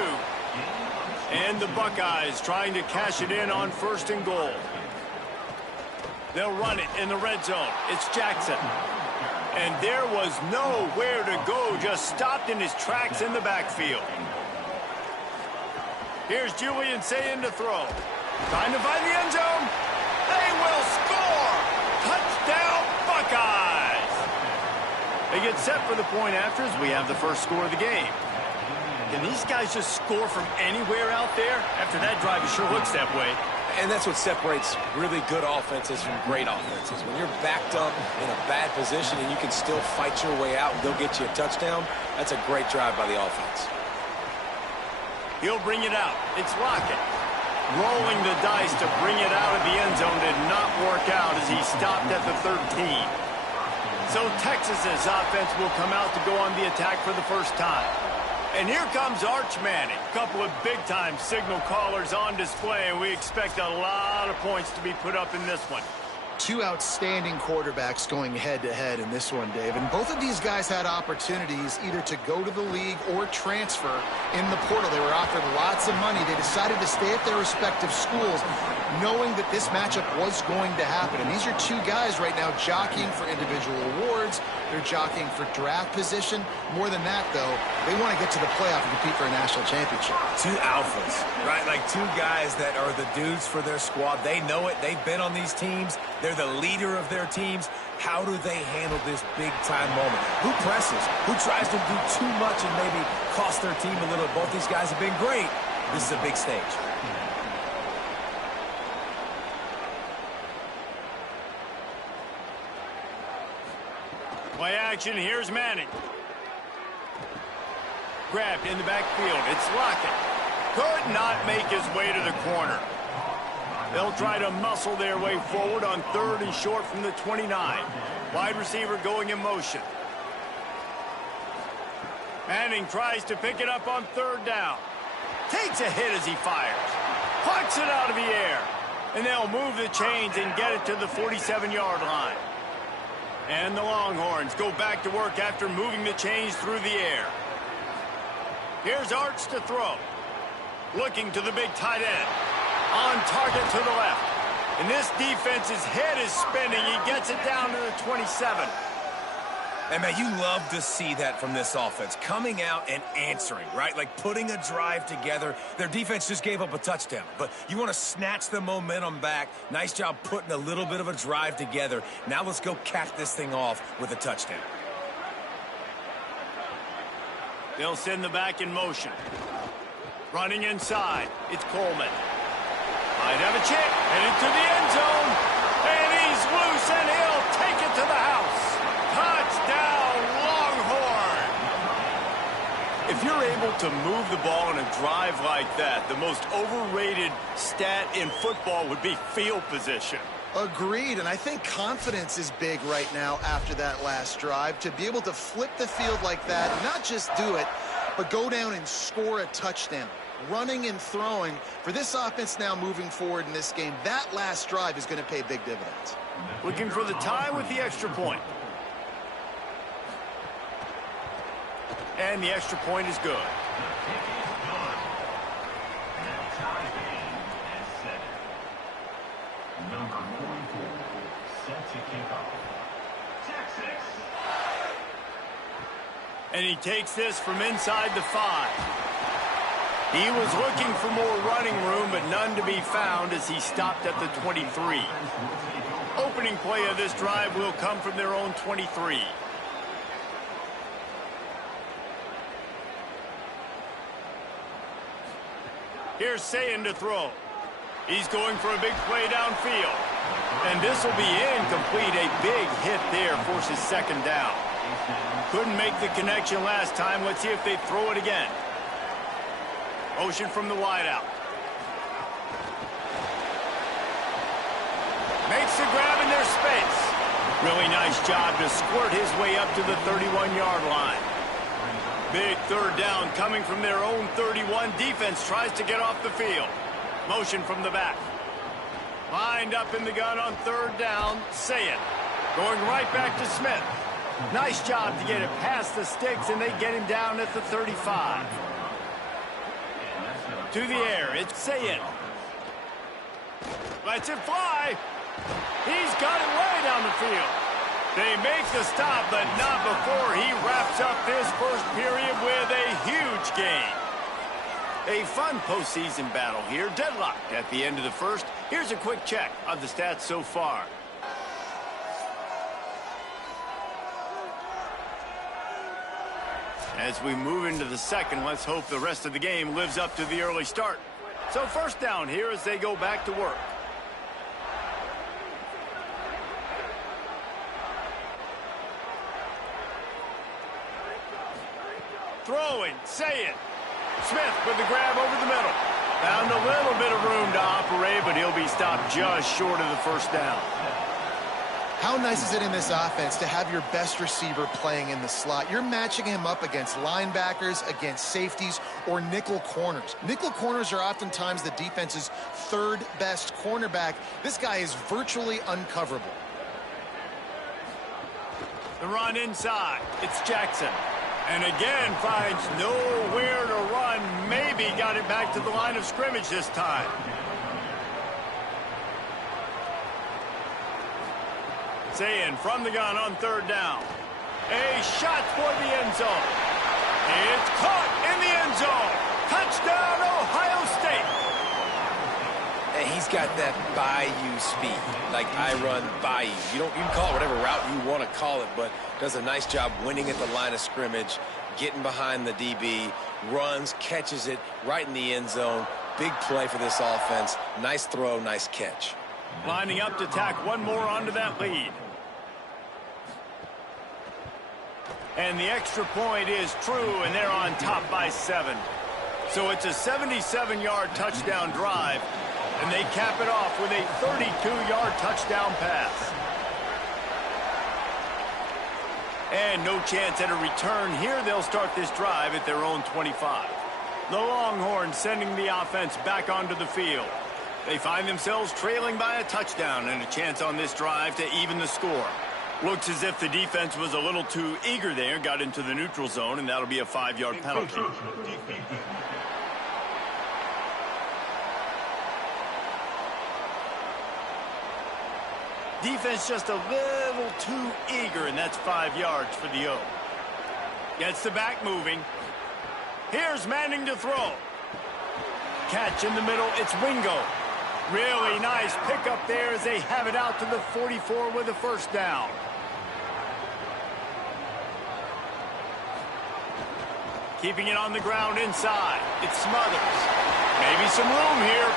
And the Buckeyes trying to cash it in on 1st and goal. They'll run it in the red zone. It's Jackson. And there was nowhere to go, just stopped in his tracks in the backfield. Here's Julian Sayin to throw. Trying to find the end zone. They will score! Touchdown, Buckeyes! They get set for the point after as we have the first score of the game. Can these guys just score from anywhere out there? After that drive, it sure looks that way. And that's what separates really good offenses from great offenses. When you're backed up in a bad position and you can still fight your way out and they'll get you a touchdown, that's a great drive by the offense. He'll bring it out. It's Lockett. Rolling the dice to bring it out of the end zone did not work out as he stopped at the 13. So Texas's offense will come out to go on the attack for the first time. And here comes Arch Manning. A couple of big-time signal callers on display, and we expect a lot of points to be put up in this one. two outstanding quarterbacks going head-to-head in this one, Dave. And both of these guys had opportunities either to go to the league or transfer in the portal. They were offered lots of money. They decided to stay at their respective schools, knowing that this matchup was going to happen. And these are two guys right now jockeying for individual awards. They're jockeying for draft position. More than that, though, they want to get to the playoff and compete for a national championship. Two alphas, right? Like two guys that are the dudes for their squad. They know it. They've been on these teams. They're the leader of their teams. How do they handle this big-time moment? Who presses? Who tries to do too much and maybe cost their team a little? Both these guys have been great. This is a big stage. Play action, here's Manning. Grabbed in the backfield, it's Lockett. Could not make his way to the corner. They'll try to muscle their way forward on 3rd and short from the 29. Wide receiver going in motion. Manning tries to pick it up on 3rd down. Takes a hit as he fires. Pucks it out of the air. And they'll move the chains and get it to the 47-yard line. And the Longhorns go back to work after moving the chains through the air. Here's Arch to throw. Looking to the big tight end. On target to the left. And this defense's head is spinning. He gets it down to the 27. And, man, you love to see that from this offense. Coming out and answering, right? Like putting a drive together. Their defense just gave up a touchdown. But you want to snatch the momentum back. Nice job putting a little bit of a drive together. Now let's go cap this thing off with a touchdown. They'll send the back in motion. Running inside. It's Coleman. Might have a chip. Headed to the end zone. And he's loose, and he'll take it to the house. Touchdown, Longhorn! If you're able to move the ball in a drive like that, the most overrated stat in football would be field position. Agreed, and I think confidence is big right now after that last drive. To be able to flip the field like that, not just do it, but go down and score a touchdown. Running and throwing, for this offense now moving forward in this game, that last drive is going to pay big dividends. Looking for the tie with the extra point. And the extra point is good. Number 44, set to kick off. Texas. And he takes this from inside the 5. He was looking for more running room, but none to be found as he stopped at the 23. Opening play of this drive will come from their own 23. Here's Sayin to throw. He's going for a big play downfield. And this will be incomplete. A big hit there forces 2nd down. Couldn't make the connection last time. Let's see if they throw it again. Motion from the wideout. Makes the grab in their space. Really nice job to squirt his way up to the 31-yard line. Big 3rd down coming from their own 31. Defense tries to get off the field. Motion from the back. Lined up in the gun on 3rd down. Sayin. Going right back to Smith. Nice job to get it past the sticks, and they get him down at the 35. To the air, it's Sayin. Lets it fly. He's got it way down the field. They make the stop, but not before he wraps up this first period with a huge gain. A fun postseason battle here, deadlocked at the end of the first. Here's a quick check of the stats so far. As we move into the second, let's hope the rest of the game lives up to the early start. So 1st down here as they go back to work. Throwing, Sayin. Smith with the grab over the middle. Found a little bit of room to operate, but he'll be stopped just short of the 1st down. How nice is it in this offense to have your best receiver playing in the slot? You're matching him up against linebackers, against safeties, or nickel corners. Nickel corners are oftentimes the defense's third best cornerback. This guy is virtually uncoverable. The run inside. It's Jackson. And again finds nowhere to run. Maybe got it back to the line of scrimmage this time. Sayin from the gun on third down. A shot for the end zone. It's caught in the end zone. Touchdown, Ohio State. And he's got that bayou speed, like I run bayou. You can call it whatever route you want to call it, but does a nice job winning at the line of scrimmage, getting behind the DB, runs, catches it right in the end zone. Big play for this offense. Nice throw, nice catch. Lining up to tack one more onto that lead. And the extra point is true, and they're on top by 7. So it's a 77-yard touchdown drive, and they cap it off with a 32-yard touchdown pass. And no chance at a return here. They'll start this drive at their own 25. The Longhorns sending the offense back onto the field. They find themselves trailing by a touchdown and a chance on this drive to even the score. Looks as if the defense was a little too eager there, got into the neutral zone, and that'll be a 5-yard penalty. Defense just a little too eager, and that's 5 yards for the O. Gets the back moving. Here's Manning to throw. Catch in the middle, it's Wingo. Really nice pickup there as they have it out to the 44 with a first down. Keeping it on the ground inside. It's Smothers. Maybe some room here.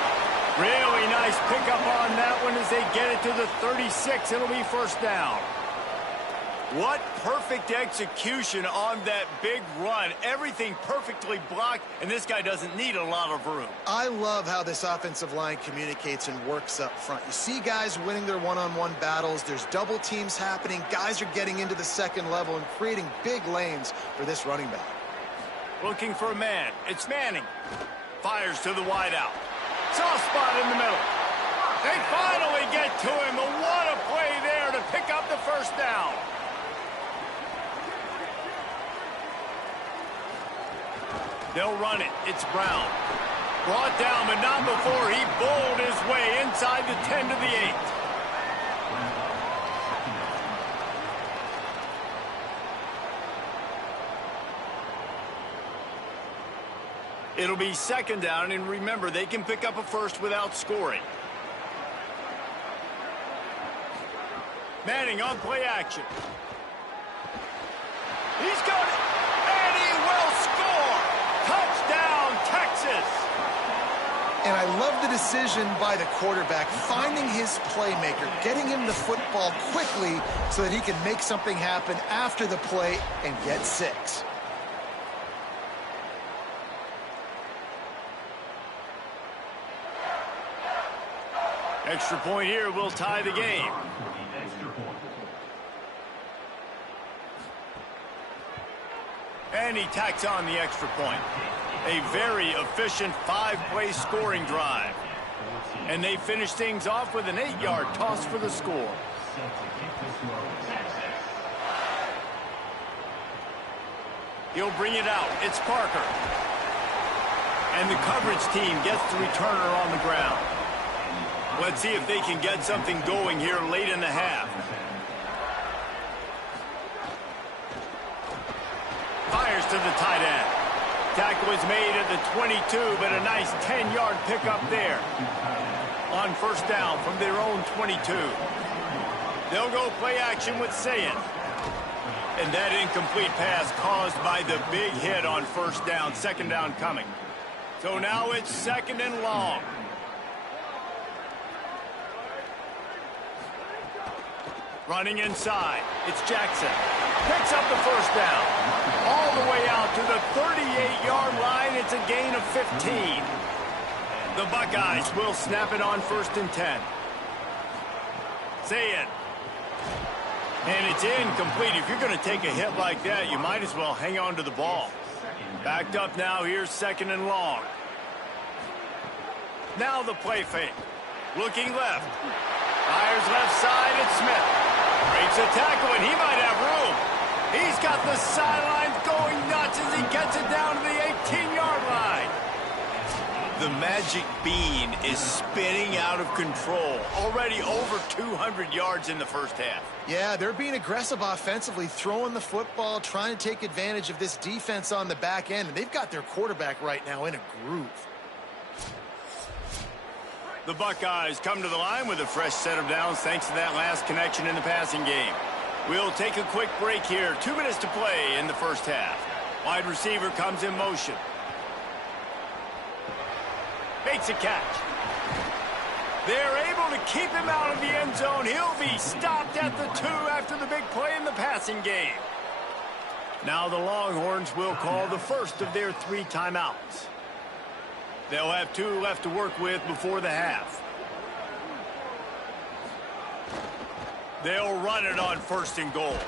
Really nice pickup on that one as they get it to the 36. It'll be first down. What perfect execution on that big run. Everything perfectly blocked, and this guy doesn't need a lot of room. I love how this offensive line communicates and works up front. You see guys winning their one-on-one battles. There's double teams happening. Guys are getting into the second level and creating big lanes for this running back. Looking for a man. It's Manning. Fires to the wideout. Soft spot in the middle. They finally get to him. What a play there to pick up the first down. They'll run it. It's Brown. Brought down, but not before he bowled his way inside the 10 to the 8. It'll be second down, and remember, they can pick up a first without scoring. Manning on play action. He's got it, and he will score! Touchdown, Texas! And I love the decision by the quarterback, finding his playmaker, getting him the football quickly so that he can make something happen after the play and get 6. Extra point here will tie the game. And he tacks on the extra point. A very efficient 5-play scoring drive. And they finish things off with an 8-yard toss for the score. He'll bring it out. It's Parker. And the coverage team gets the returner on the ground. Let's see if they can get something going here late in the half. Fires to the tight end. Tackle was made at the 22, but a nice 10-yard pickup there. On first down from their own 22. They'll go play action with Sayin. And that incomplete pass caused by the big hit on first down. Second down coming. So now it's second and long. Running inside. It's Jackson. Picks up the first down. All the way out to the 38-yard line. It's a gain of 15. The Buckeyes will snap it on first and 10. Sayin And it's incomplete. If you're going to take a hit like that, you might as well hang on to the ball. Backed up now. Here's 2nd and long. Now the play fake. Looking left. Fires left side. It's Smith. Breaks a tackle, and he might have room. He's got the sidelines going nuts as he gets it down to the 18-yard line. The magic bean is spinning out of control. Already over 200 yards in the first half. Yeah, they're being aggressive offensively, throwing the football, trying to take advantage of this defense on the back end. And they've got their quarterback right now in a groove. The Buckeyes come to the line with a fresh set of downs thanks to that last connection in the passing game. We'll take a quick break here. 2 minutes to play in the first half. Wide receiver comes in motion. Makes a catch. They're able to keep him out of the end zone. He'll be stopped at the 2 after the big play in the passing game. Now the Longhorns will call the first of their 3 timeouts. They'll have 2 left to work with before the half. They'll run it on 1st and goal.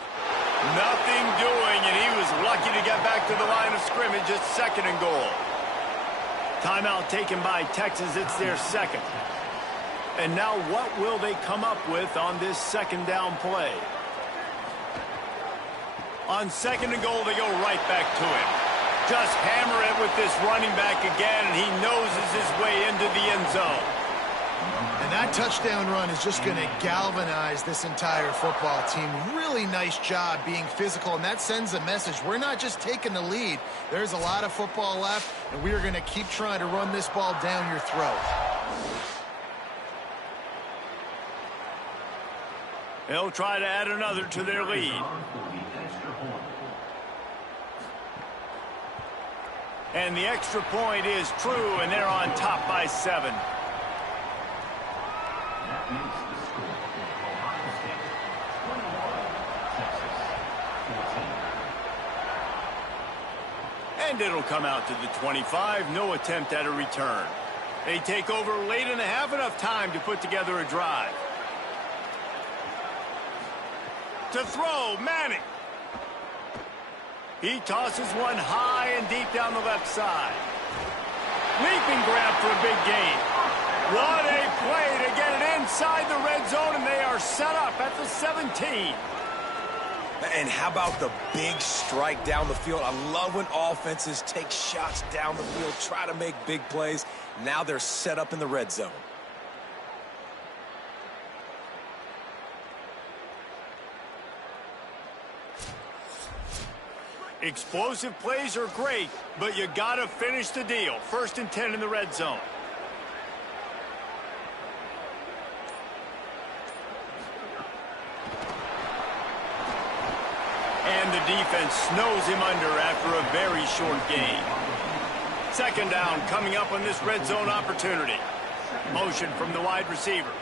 Nothing doing, and he was lucky to get back to the line of scrimmage at 2nd and goal. Timeout taken by Texas. It's their 2nd. And now what will they come up with on this 2nd down play? On 2nd and goal, they go right back to him. Just hammer it with this running back again, and he noses his way into the end zone. And that touchdown run is just going to galvanize this entire football team. Really nice job being physical, and that sends a message. We're not just taking the lead. There's a lot of football left, and we are going to keep trying to run this ball down your throat. They'll try to add another to their lead. And the extra point is true, and they're on top by 7. That makes the score Ohio State 21, Texas 14. And it'll come out to the 25. No attempt at a return. They take over late in the half, enough time to put together a drive. To throw, Manning. He tosses one high and deep down the left side. Leaping grab for a big gain. What a play to get it inside the red zone, and they are set up at the 17. And how about the big strike down the field? I love when offenses take shots down the field, try to make big plays. Now they're set up in the red zone. Explosive plays are great, but you got to finish the deal. 1st and 10 in the red zone. And the defense snows him under after a very short gain. 2nd down coming up on this red zone opportunity. Motion from the wide receiver.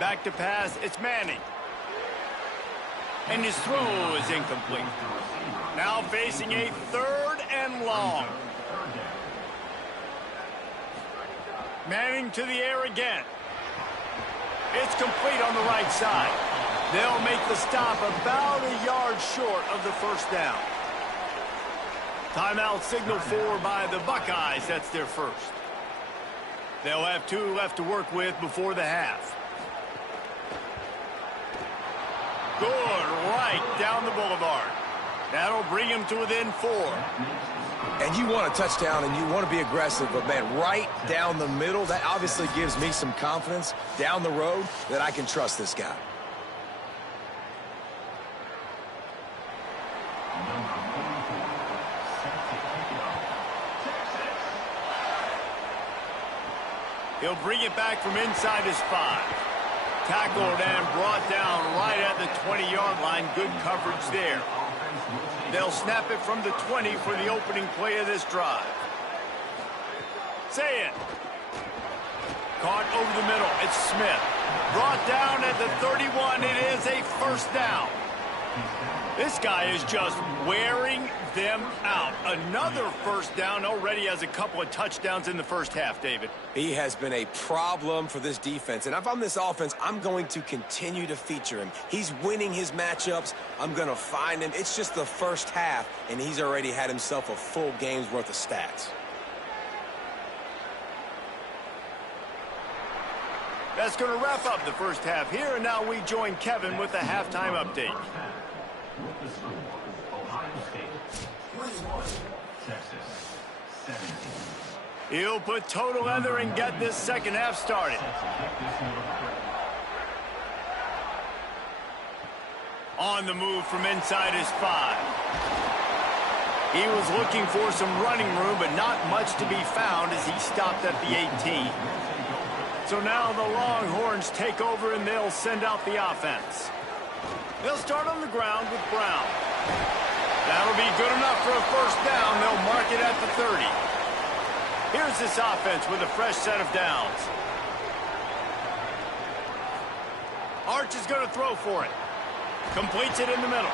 Back to pass, it's Manning. And his throw is incomplete. Now facing a 3rd and long. Manning to the air again. It's complete on the right side. They'll make the stop about a yard short of the 1st down. Timeout signaled for by the Buckeyes. That's their 1st. They'll have 2 left to work with before the half. Good, right down the boulevard. That'll bring him to within 4. And you want a touchdown and you want to be aggressive, but man, right down the middle, that obviously gives me some confidence down the road that I can trust this guy. He'll bring it back from inside his 5. Tackled and brought down right at the 20-yard line. Good coverage there. They'll snap it from the 20 for the opening play of this drive. Say it. Caught over the middle. It's Smith. Brought down at the 31. It is a 1st down. This guy is just wearing them out. Another first down, already has a couple of touchdowns in the first half, David. He has been a problem for this defense. And if I'm this offense, I'm going to continue to feature him. He's winning his matchups. I'm going to find him. It's just the first half, and he's already had himself a full game's worth of stats. That's going to wrap up the first half here, and now we join Kevin with the halftime update. With the score, Ohio State 21, Texas 17. He'll put toe together and get this second half started. On the move from inside his 5. He was looking for some running room, but not much to be found as he stopped at the 18. So now the Longhorns take over and they'll send out the offense. They'll start on the ground with Brown. That'll be good enough for a first down. They'll mark it at the 30. Here's this offense with a fresh set of downs. Arch is going to throw for it. Completes it in the middle.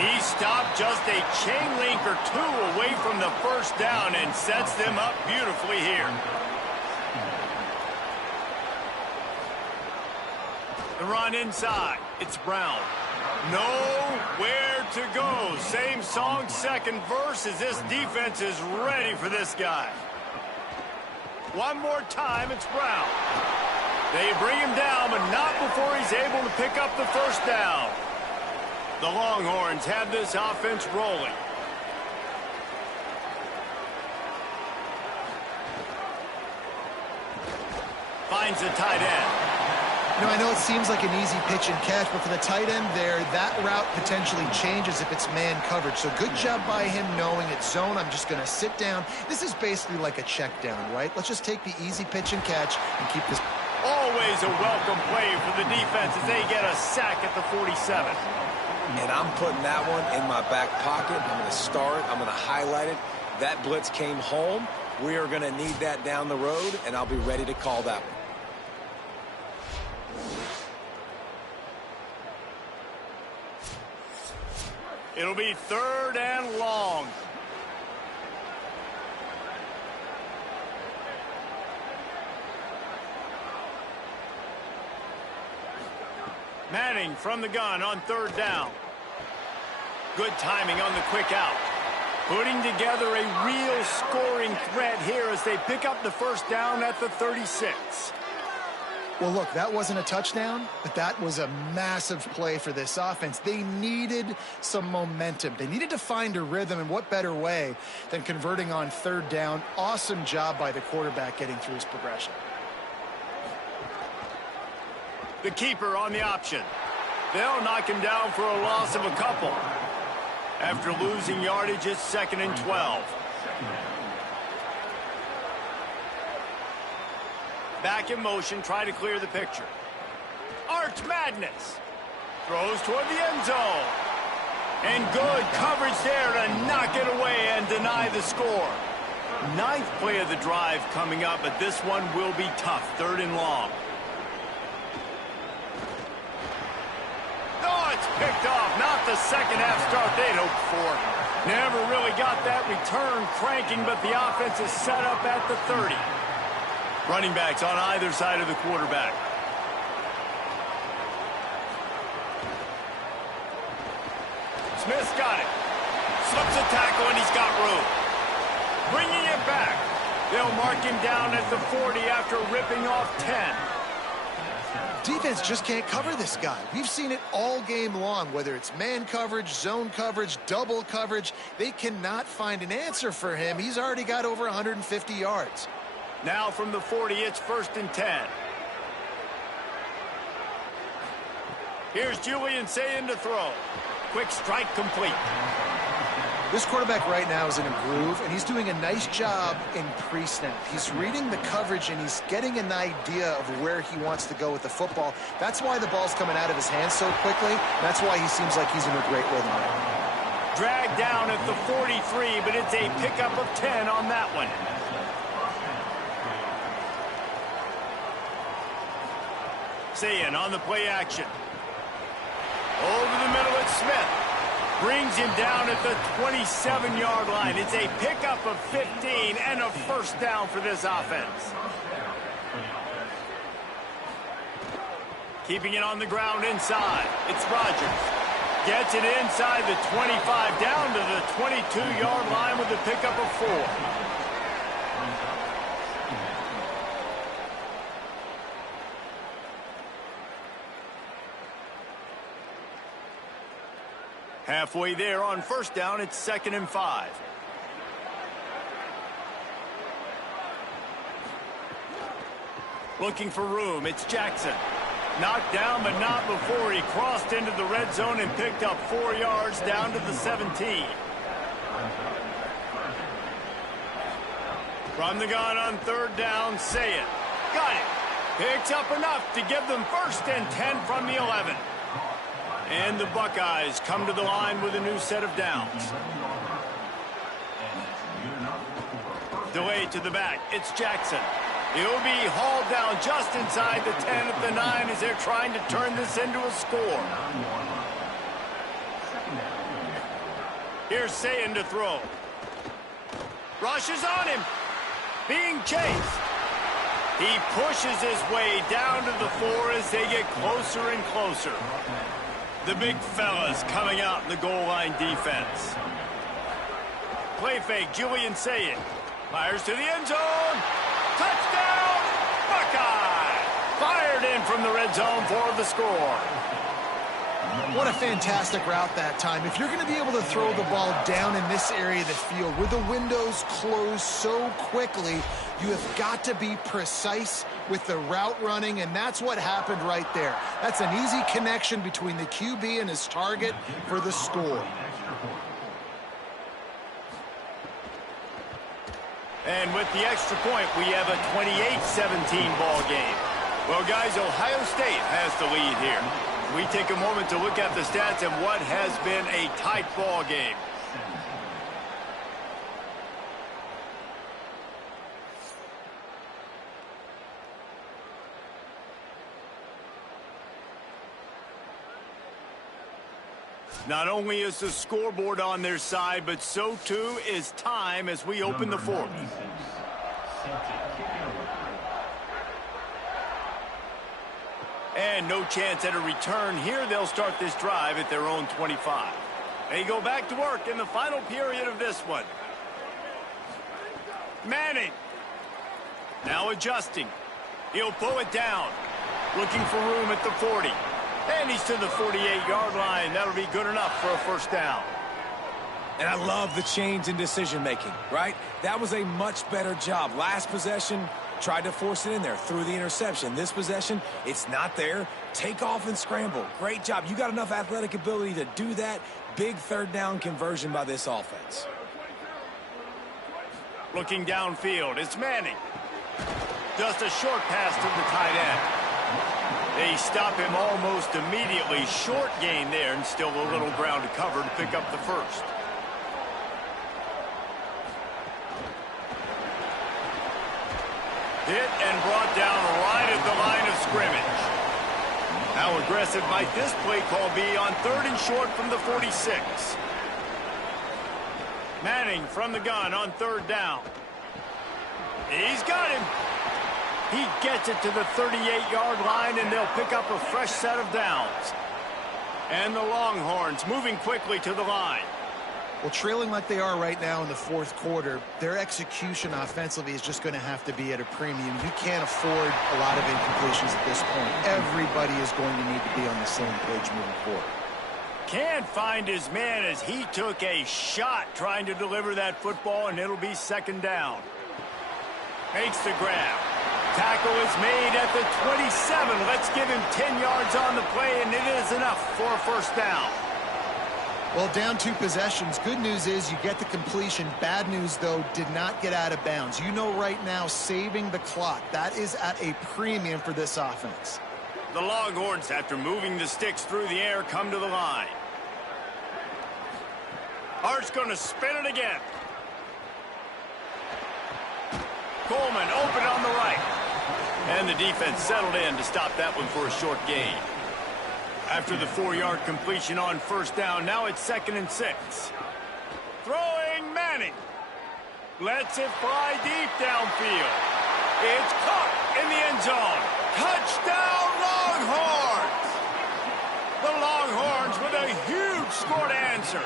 He stopped just a chain link or two away from the first down and sets them up beautifully here. The run inside. It's Brown. Nowhere to go. Same song, second verse, as this defense is ready for this guy. One more time, it's Brown. They bring him down, but not before he's able to pick up the first down. The Longhorns have this offense rolling. Finds the tight end. You know, I know it seems like an easy pitch and catch, but for the tight end there, that route potentially changes if it's man coverage. So good job by him knowing it's zone. I'm just going to sit down. This is basically like a check down, right? Let's just take the easy pitch and catch and keep this. Always a welcome play for the defense as they get a sack at the 47. And I'm putting that one in my back pocket. I'm going to start. I'm going to highlight it. That blitz came home. We are going to need that down the road, and I'll be ready to call that one. It'll be third and long. Manning from the gun on third down. Good timing on the quick out. Putting together a real scoring threat here as they pick up the first down at the 36. Well, look, that wasn't a touchdown, but that was a massive play for this offense. They needed some momentum. They needed to find a rhythm, and what better way than converting on third down. Awesome job by the quarterback getting through his progression. The keeper on the option. They'll knock him down for a loss of a couple. After losing yardage, it's 2nd and 12. Back in motion, try to clear the picture. Arch Madness. Throws toward the end zone. And good coverage there to knock it away and deny the score. 9th play of the drive coming up, but this one will be tough. 3rd and long. Oh, it's picked off. Not the second half start they'd hoped for. Never really got that return cranking, but the offense is set up at the 30. Running backs on either side of the quarterback. Smith's got it. Slips a tackle, and he's got room. Bringing it back. They'll mark him down at the 40 after ripping off 10. Defense just can't cover this guy. We've seen it all game long, whether it's man coverage, zone coverage, double coverage. They cannot find an answer for him. He's already got over 150 yards. Now from the 40, it's 1st and 10. Here's Julian Sayin to throw. Quick strike complete. This quarterback right now is in a groove, and he's doing a nice job in pre-snap. He's reading the coverage, and he's getting an idea of where he wants to go with the football. That's why the ball's coming out of his hands so quickly. That's why he seems like he's in a great rhythm right now. Dragged down at the 43, but it's a pickup of 10 on that one. Sayin on the play action. Over the middle, Alex Smith brings him down at the 27-yard line. It's a pickup of 15 and a first down for this offense. Keeping it on the ground inside. It's Rodgers. Gets it inside the 25, down to the 22-yard line with a pickup of 4. Halfway there on first down, it's 2nd and 5. Looking for room, it's Jackson. Knocked down, but not before he crossed into the red zone and picked up 4 yards down to the 17. From the gun on 3rd down, say it. Got it. Picks up enough to give them 1st and 10 from the 11. And the Buckeyes come to the line with a new set of downs. Delay to the back. It's Jackson. He'll be hauled down just inside the 10 at the 9 as they're trying to turn this into a score. Here's Sayin to throw. Rush is on him. Being chased. He pushes his way down to the 4 as they get closer and closer. The big fellas coming out in the goal line defense. Play fake, Julian Sayin. Fires to the end zone. Touchdown, Buckeye! Fired in from the red zone for the score. What a fantastic route that time. If you're going to be able to throw the ball down in this area of the field where the windows close so quickly, you have got to be precise with the route running, and that's what happened right there. That's an easy connection between the QB and his target for the score. And with the extra point, we have a 28-17 ball game. Well, guys, Ohio State has the lead here. We take a moment to look at the stats of what has been a tight ball game. Not only is the scoreboard on their side, but so too is time as we open the 4th. And no chance at a return here. They'll start this drive at their own 25. They go back to work in the final period of this one. Manning. Now adjusting. He'll pull it down. Looking for room at the 40. And he's to the 48-yard line. That'll be good enough for a first down. And I love the change in decision-making, right? That was a much better job. Last possession, tried to force it in there, threw the interception. This possession, it's not there. Take off and scramble. Great job. You got enough athletic ability to do that. Big 3rd down conversion by this offense. Looking downfield, it's Manning. Just a short pass to the tight end. They stop him almost immediately. Short gain there, and still a little ground to cover to pick up the 1st. Hit and brought down right at the line of scrimmage. How aggressive might this play call be on 3rd and short from the 46? Manning from the gun on 3rd down. He's got him. He gets it to the 38-yard line, and they'll pick up a fresh set of downs. And the Longhorns moving quickly to the line. Well, trailing like they are right now in the 4th quarter, their execution offensively is just going to have to be at a premium. You can't afford a lot of incompletions at this point. Everybody is going to need to be on the same page moving forward. Can't find his man as he took a shot trying to deliver that football, and it'll be 2nd down. Makes the grab. Tackle is made at the 27. Let's give him 10 yards on the play, and it is enough for a first down. Well, down 2 possessions. Good news is you get the completion. Bad news, though, did not get out of bounds. You know right now, saving the clock. That is at a premium for this offense. The Longhorns, after moving the sticks through the air, come to the line. Hart's going to spin it again. Coleman open on the right. And the defense settled in to stop that one for a short gain. After the 4-yard completion on first down, now it's 2nd and 6. Throwing Manning. Lets it fly deep downfield. It's caught in the end zone. Touchdown Longhorns! The Longhorns with a huge score to answer.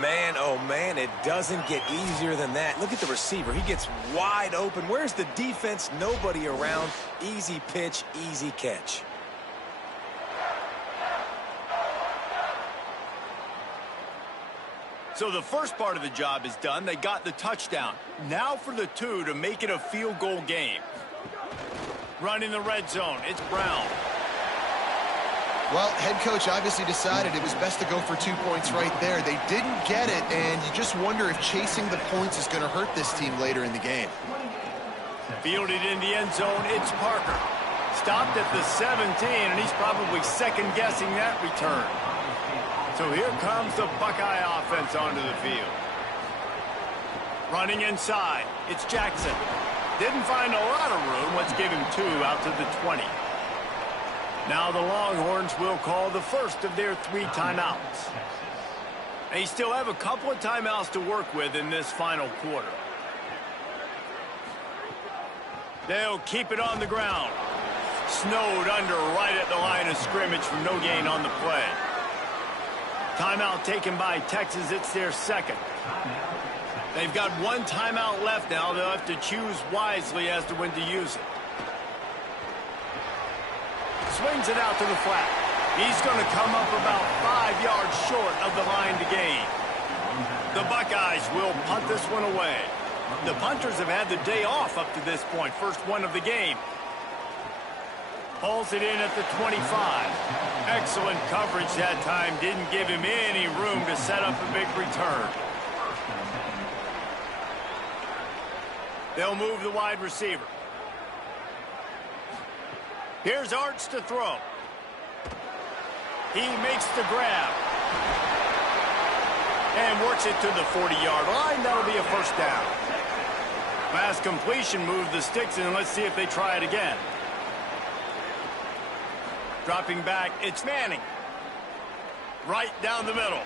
Man, oh man, it doesn't get easier than that. Look at the receiver. He gets wide open. Where's the defense? Nobody around. Easy pitch, easy catch. So the first part of the job is done. They got the touchdown. Now for the 2 to make it a field goal game. Running the red zone, it's Brown. Well, head coach obviously decided it was best to go for 2 points right there. They didn't get it, and you just wonder if chasing the points is going to hurt this team later in the game. Fielded in the end zone, it's Parker. Stopped at the 17, and he's probably second-guessing that return. So here comes the Buckeye offense onto the field. Running inside, it's Jackson. Didn't find a lot of room. Let's give him 2 out to the 20. Now the Longhorns will call the first of their 3 timeouts. They still have a couple of timeouts to work with in this final quarter. They'll keep it on the ground. Snowed under right at the line of scrimmage for no gain on the play. Timeout taken by Texas. It's their 2nd. They've got 1 timeout left now. They'll have to choose wisely as to when to use it. Swings it out to the flat. He's going to come up about 5 yards short of the line to gain. The Buckeyes will punt this one away. The punters have had the day off up to this point. First one of the game. Pulls it in at the 25. Excellent coverage that time. Didn't give him any room to set up a big return. They'll move the wide receiver. Here's Arts to throw. He makes the grab. And works it to the 40-yard line. That'll be a first down. Last completion moved the sticks in. Let's see if they try it again. Dropping back, it's Manning. Right down the middle.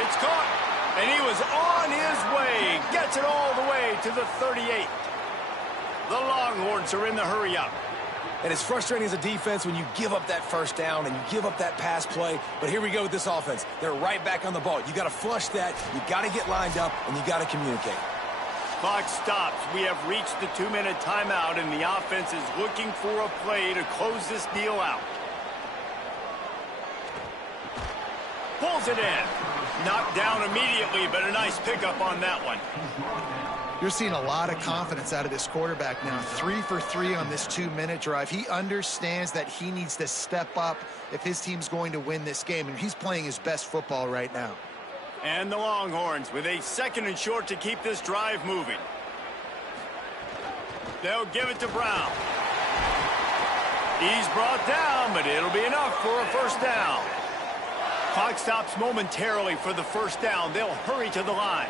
It's caught. And he was on his way. Gets it all the way to the 38. The Longhorns are in the hurry-up. And it's frustrating as a defense when you give up that first down and you give up that pass play. But here we go with this offense. They're right back on the ball. You got to flush that. You got to get lined up, and you got to communicate. Clock stops. We have reached the 2-minute timeout, and the offense is looking for a play to close this deal out. Pulls it in. Knocked down immediately, but a nice pickup on that one. You're seeing a lot of confidence out of this quarterback now. 3 for 3 on this 2-minute drive. He understands that he needs to step up if his team's going to win this game, and he's playing his best football right now. And the Longhorns with a 2nd and short to keep this drive moving. They'll give it to Brown. He's brought down, but it'll be enough for a first down. Clock stops momentarily for the first down. They'll hurry to the line.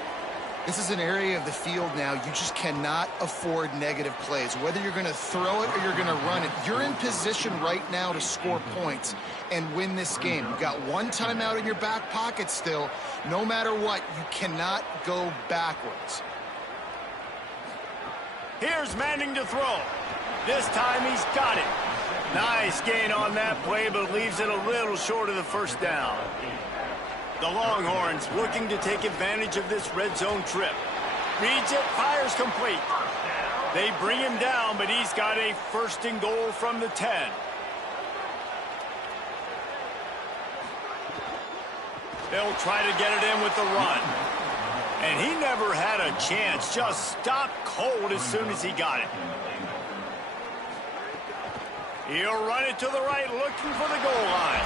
This is an area of the field now you just cannot afford negative plays. Whether you're going to throw it or you're going to run it, you're in position right now to score points and win this game. You've got 1 timeout in your back pocket still. No matter what, you cannot go backwards. Here's Manning to throw. This time he's got it. Nice gain on that play, but leaves it a little short of the first down. The Longhorns looking to take advantage of this red zone trip. Reads it, fires complete. They bring him down, but he's got a 1st and goal from the 10. They'll try to get it in with the run. And he never had a chance. Just stopped cold as soon as he got it. He'll run it to the right, looking for the goal line.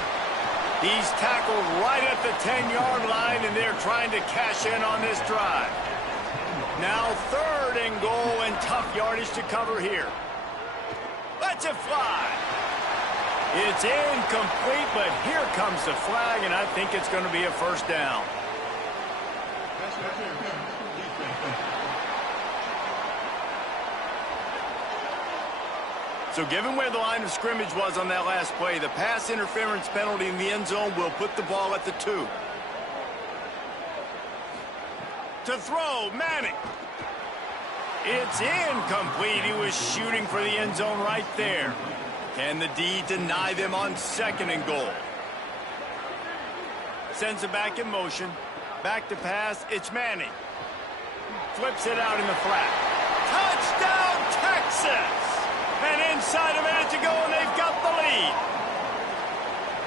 He's tackled right at the 10-yard line, and they're trying to cash in on this drive. Now 3rd and goal, and tough yardage to cover here. Lets it fly. It's incomplete, but here comes the flag, and I think it's going to be a first down. So given where the line of scrimmage was on that last play, the pass interference penalty in the end zone will put the ball at the 2. To throw, Manning. It's incomplete. He was shooting for the end zone right there. Can the D deny them on 2nd and goal? Sends it back in motion. Back to pass. It's Manning. Flips it out in the flat. Touchdown, Texas! And inside a minute to go, and they've got the lead.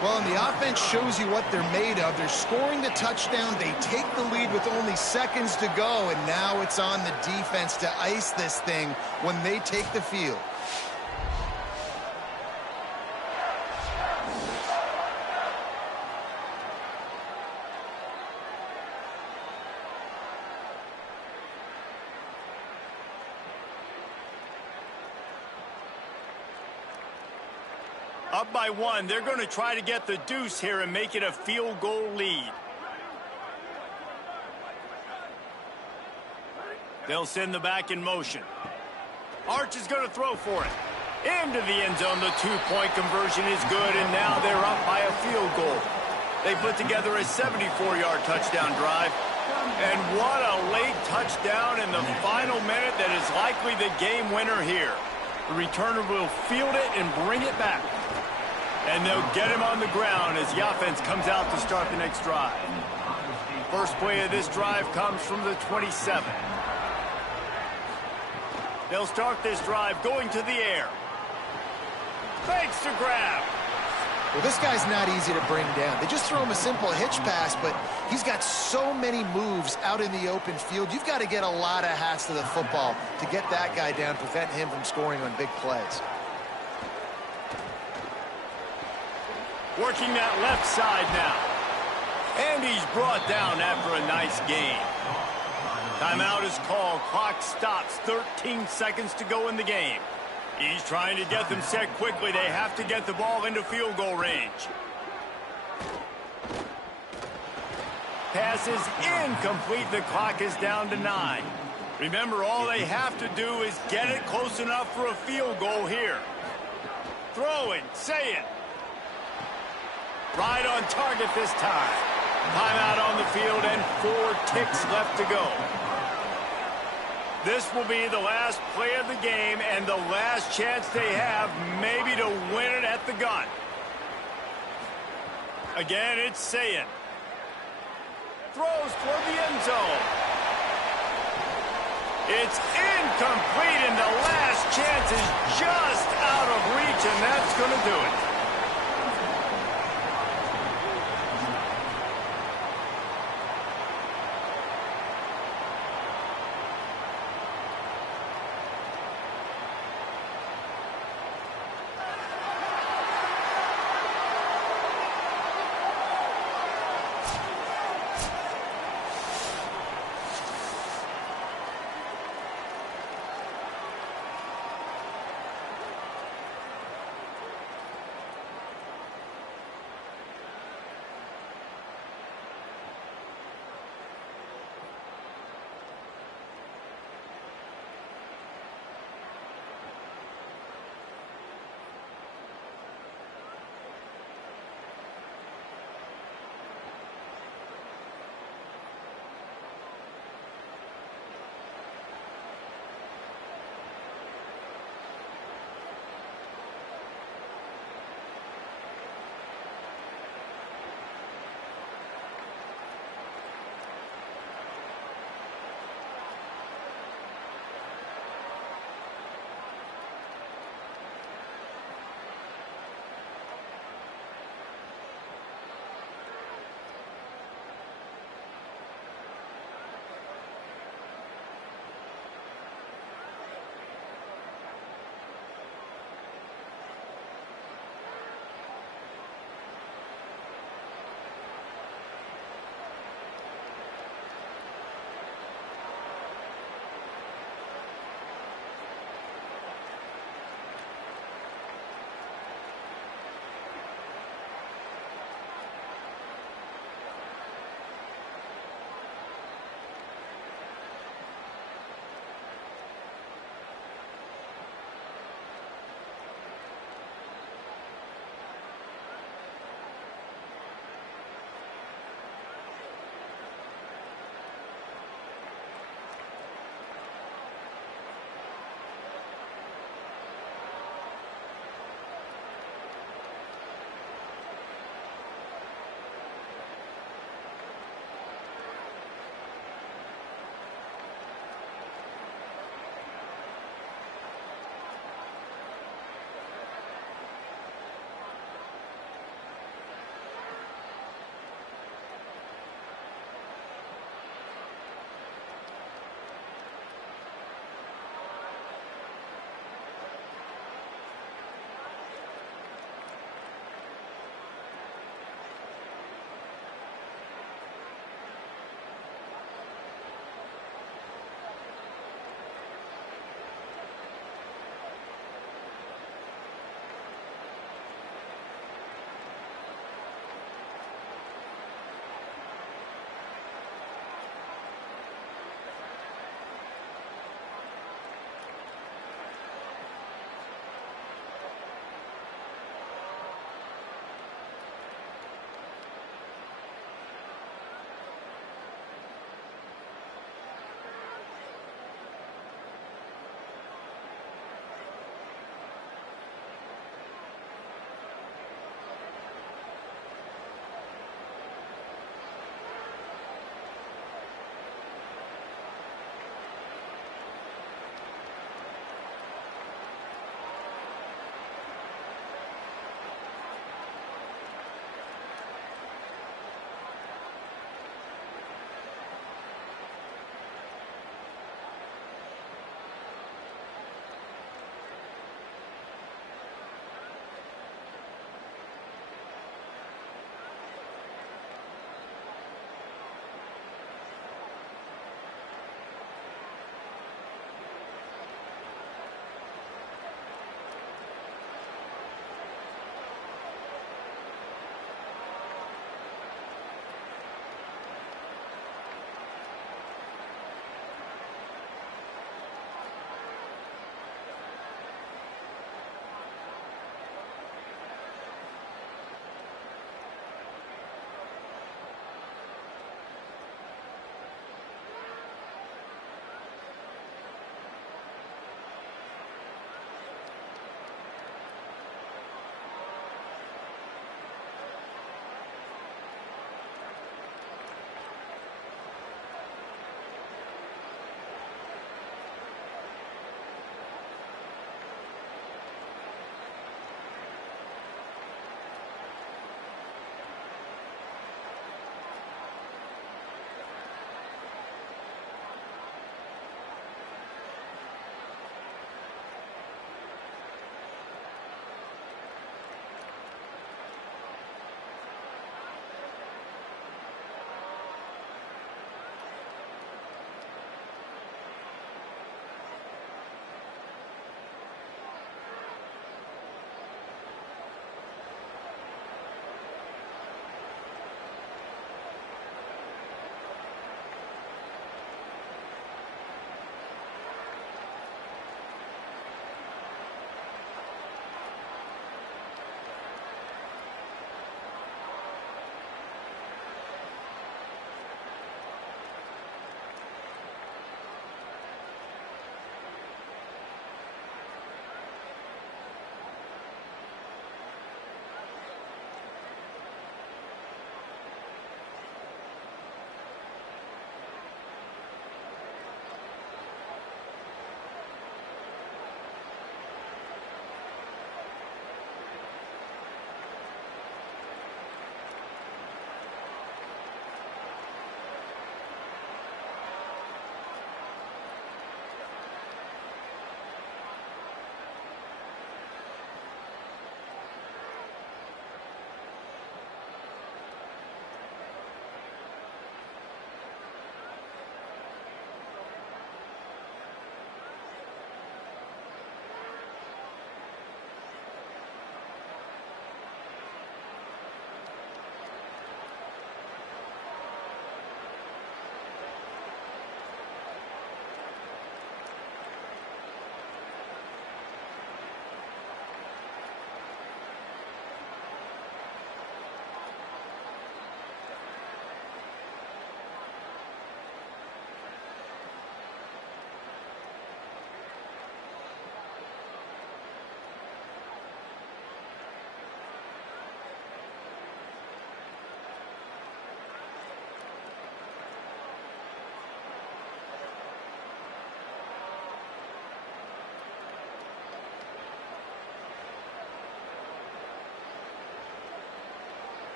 Well, and the offense shows you what they're made of. They're scoring the touchdown. They take the lead with only seconds to go, and now it's on the defense to ice this thing when they take the field. Up by 1, they're going to try to get the deuce here and make it a field goal lead. They'll send the back in motion. Arch is going to throw for it. Into the end zone, the 2-point conversion is good, and now they're up by a field goal. They put together a 74-yard touchdown drive. And what a late touchdown in the final minute that is likely the game winner here. The returner will field it and bring it back. And they'll get him on the ground as the offense comes out to start the next drive. First play of this drive comes from the 27. They'll start this drive going to the air. Fakes to grab. Well, this guy's not easy to bring down. They just throw him a simple hitch pass, but he's got so many moves out in the open field. You've got to get a lot of hats to the football to get that guy down, prevent him from scoring on big plays. Working that left side now. And he's brought down after a nice gain. Timeout is called. Clock stops. 13 seconds to go in the game. He's trying to get them set quickly. They have to get the ball into field goal range. Pass is incomplete. The clock is down to 9. Remember, all they have to do is get it close enough for a field goal here. Throwing, say it. Right on target this time. Timeout on the field and 4 ticks left to go. This will be the last play of the game and the last chance they have maybe to win it at the gun. Again, it's Sayin. Throws for the end zone. It's incomplete, and the last chance is just out of reach, and that's going to do it.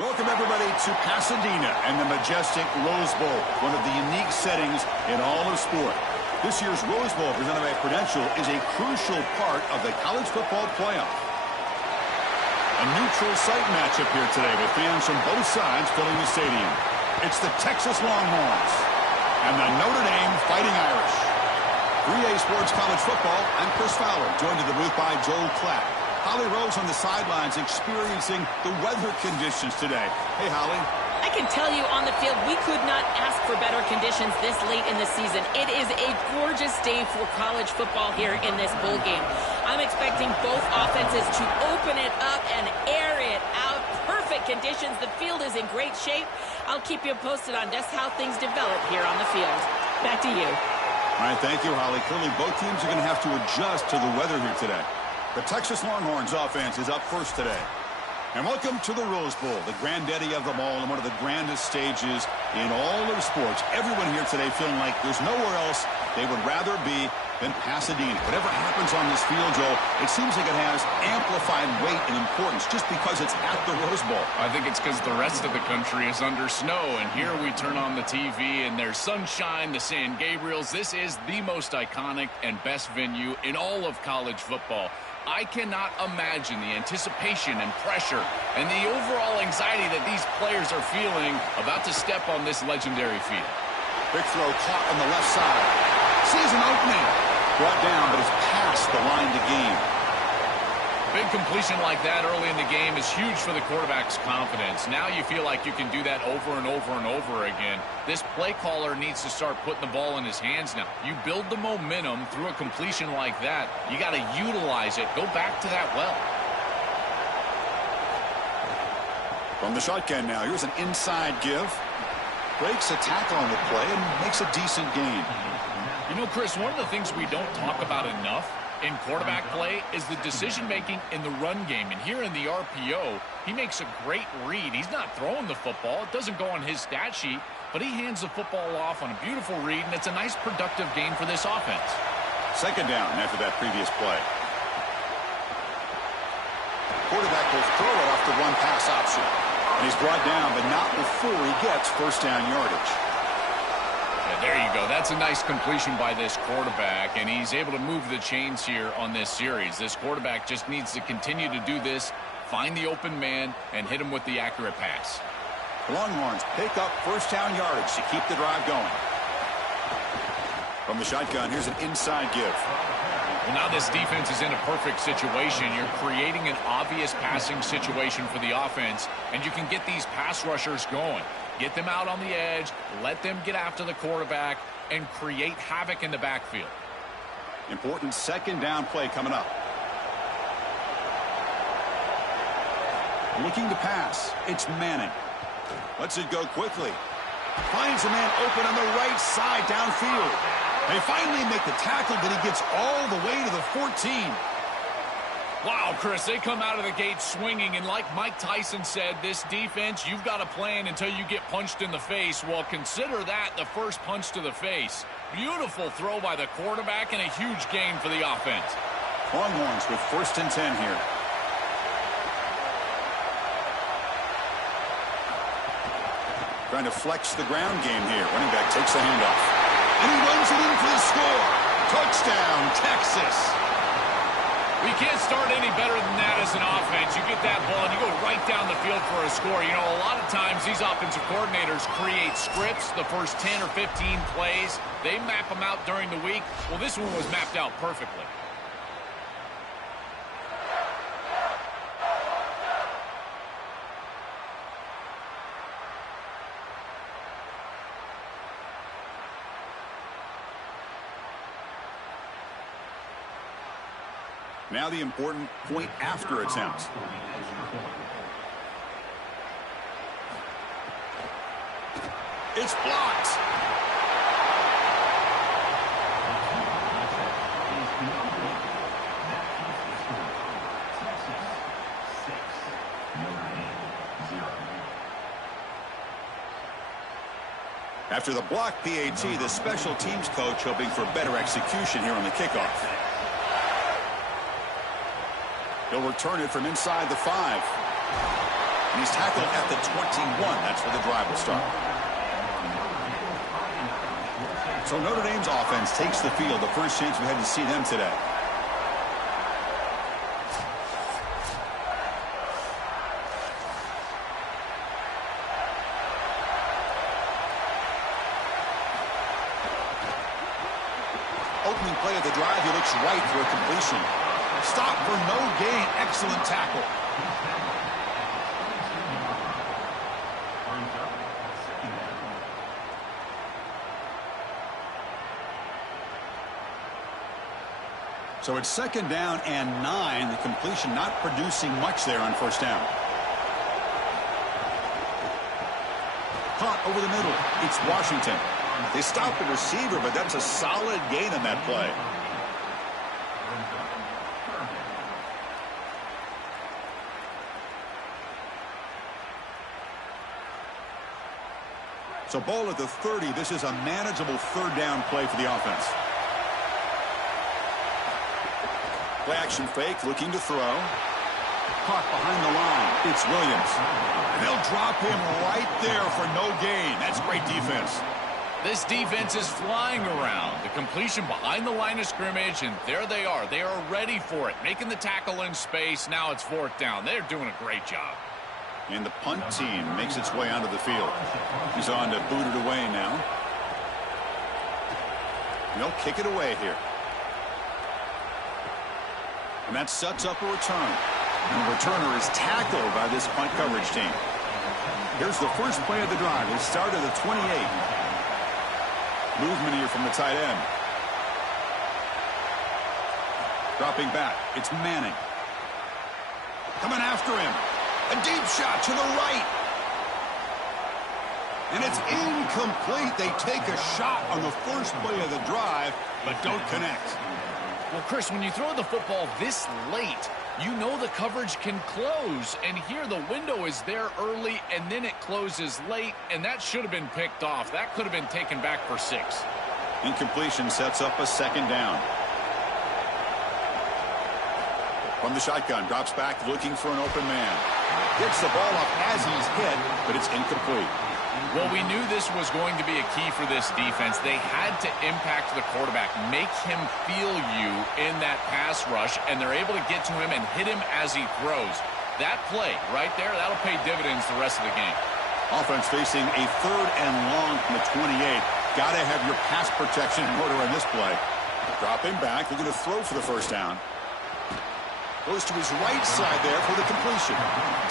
Welcome, everybody, to Pasadena and the majestic Rose Bowl, one of the unique settings in all of sport. This year's Rose Bowl, presented by Prudential, is a crucial part of the college football playoff. A neutral site matchup here today with fans from both sides filling the stadium. It's the Texas Longhorns and the Notre Dame Fighting Irish. 3A Sports College Football, I'm Chris Fowler, joined in the booth by Joel Klatt. Holly Rose on the sidelines experiencing the weather conditions today. Hey, Holly. I can tell you on the field, we could not ask for better conditions this late in the season. It is a gorgeous day for college football here in this bowl game. I'm expecting both offenses to open it up and air it out. Perfect conditions. The field is in great shape. I'll keep you posted on just how things develop here on the field. Back to you. All right, thank you, Holly. Clearly, both teams are going to have to adjust to the weather here today. The Texas Longhorns offense is up first today. And welcome to the Rose Bowl, the granddaddy of them all and one of the grandest stages in all of sports. Everyone here today feeling like there's nowhere else they would rather be than Pasadena. Whatever happens on this field, Joel, it seems like it has amplified weight and importance just because it's at the Rose Bowl. I think it's because the rest of the country is under snow, and here we turn on the TV and there's sunshine, the San Gabriels. This is the most iconic and best venue in all of college football. I cannot imagine the anticipation and pressure and the overall anxiety that these players are feeling about to step on this legendary field. Big throw caught on the left side. Sees an opening. Brought down, but is past the line to gain. Big completion like that early in the game is huge for the quarterback's confidence. Now you feel like you can do that over and over and over again. This play caller needs to start putting the ball in his hands now. You build the momentum through a completion like that. You got to utilize it. Go back to that well. From the shotgun now, here's an inside give. Breaks a tackle on the play and makes a decent gain. You know, Chris, one of the things we don't talk about enough in quarterback play is the decision-making in the run game. And here in the RPO, he makes a great read. He's not throwing the football. It doesn't go on his stat sheet, but he hands the football off on a beautiful read, and it's a nice productive game for this offense. Second down after that previous play. Quarterback will throw it off the one pass option. And he's brought down, but not before he gets first down yardage. There you go. That's a nice completion by this quarterback, and he's able to move the chains here on this series. This quarterback just needs to continue to do this, find the open man, and hit him with the accurate pass. The Longhorns pick up first down yardage to keep the drive going. From the shotgun, here's an inside give. Well, now this defense is in a perfect situation. You're creating an obvious passing situation for the offense, and you can get these pass rushers going. Get them out on the edge, let them get after the quarterback, and create havoc in the backfield. Important second down play coming up. Looking to pass. It's Manning. Lets it go quickly. Finds a man open on the right side downfield. They finally make the tackle, but he gets all the way to the 14. Wow, Chris, they come out of the gate swinging, and like Mike Tyson said, this defense, you've got to plan until you get punched in the face. Well, consider that the first punch to the face. Beautiful throw by the quarterback and a huge gain for the offense. Longhorns with 1st and 10 here. Trying to flex the ground game here. Running back takes the handoff. And he runs it in for the score. Touchdown, Texas. We can't start any better than that as an offense. You get that ball and you go right down the field for a score. You know, a lot of times these offensive coordinators create scripts, the first 10 or 15 plays. They map them out during the week. Well, this one was mapped out perfectly. Now the important point after attempt. It's blocked. After the block PAT, the special teams coach hoping for better execution here on the kickoff. He'll return it from inside the 5. And he's tackled at the 21. That's where the drive will start. So Notre Dame's offense takes the field. The first chance we had to see them today. Opening play of the drive, he looks right for a completion. Stop for no gain. Excellent tackle. So it's 2nd down and 9. The completion not producing much there on 1st down. Caught over the middle. It's Washington. They stopped the receiver, but that's a solid gain on that play. So ball at the 30. This is a manageable 3rd down play for the offense. Play action fake, looking to throw. Caught behind the line. It's Williams. And they'll drop him right there for no gain. That's great defense. This defense is flying around. The completion behind the line of scrimmage, and there they are. They are ready for it. Making the tackle in space. Now it's 4th down. They're doing a great job. And the punt team makes its way onto the field. He's on to boot it away now. And they'll kick it away here. And that sets up a return. And the returner is tackled by this punt coverage team. Here's the first play of the drive. They start at the 28. Movement here from the tight end. Dropping back. It's Manning. Coming after him. A deep shot to the right. And it's incomplete. They take a shot on the first play of the drive, but don't connect. Well, Chris, when you throw the football this late, you know the coverage can close. And here the window is there early, and then it closes late, and that should have been picked off. That could have been taken back for 6. Incompletion sets up a 2nd down. From the shotgun, drops back looking for an open man. Gets the ball up as he's hit, but it's incomplete. Well, we knew this was going to be a key for this defense. They had to impact the quarterback, make him feel you in that pass rush, and they're able to get to him and hit him as he throws. That play right there, that'll pay dividends the rest of the game. Offense facing a 3rd and long from the 28. Got to have your pass protection in order on this play. Dropping back, looking to throw for the 1st down. Goes to his right side there for the completion.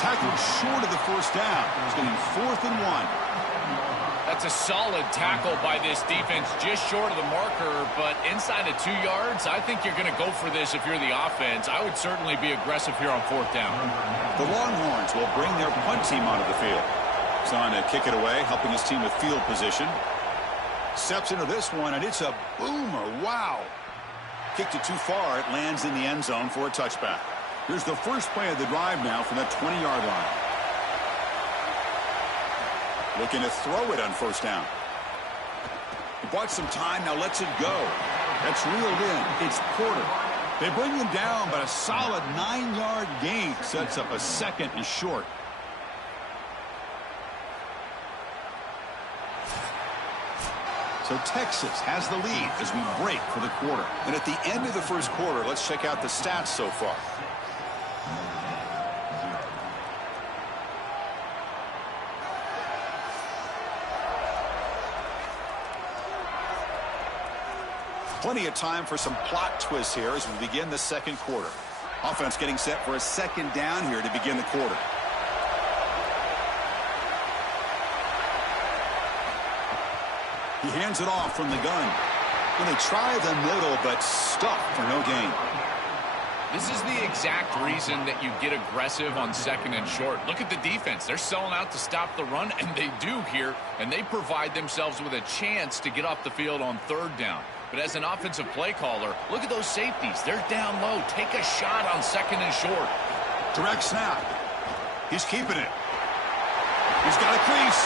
Tackled short of the 1st down. He's getting 4th and 1. That's a solid tackle by this defense, just short of the marker, but inside of 2 yards, I think you're going to go for this if you're the offense. I would certainly be aggressive here on 4th down. The Longhorns will bring their punt team onto the field. He's on to kick it away, helping his team with field position. Steps into this one, and it's a boomer. Wow. Kicked it too far. It lands in the end zone for a touchback. Here's the first play of the drive now from that 20-yard line. Looking to throw it on 1st down. He bought some time, now lets it go. That's reeled in. It's Porter. They bring him down, but a solid 9-yard gain sets up a 2nd and short. So Texas has the lead as we break for the quarter. And at the end of the 1st quarter, let's check out the stats so far. Plenty of time for some plot twists here as we begin the 2nd quarter. Offense getting set for a 2nd down here to begin the quarter. He hands it off from the gun. And they try the middle, but stuffed for no gain. This is the exact reason that you get aggressive on 2nd and short. Look at the defense. They're selling out to stop the run, and they do here, and they provide themselves with a chance to get off the field on 3rd down. But as an offensive play caller, look at those safeties. They're down low. Take a shot on 2nd and short. Direct snap. He's keeping it. He's got a crease.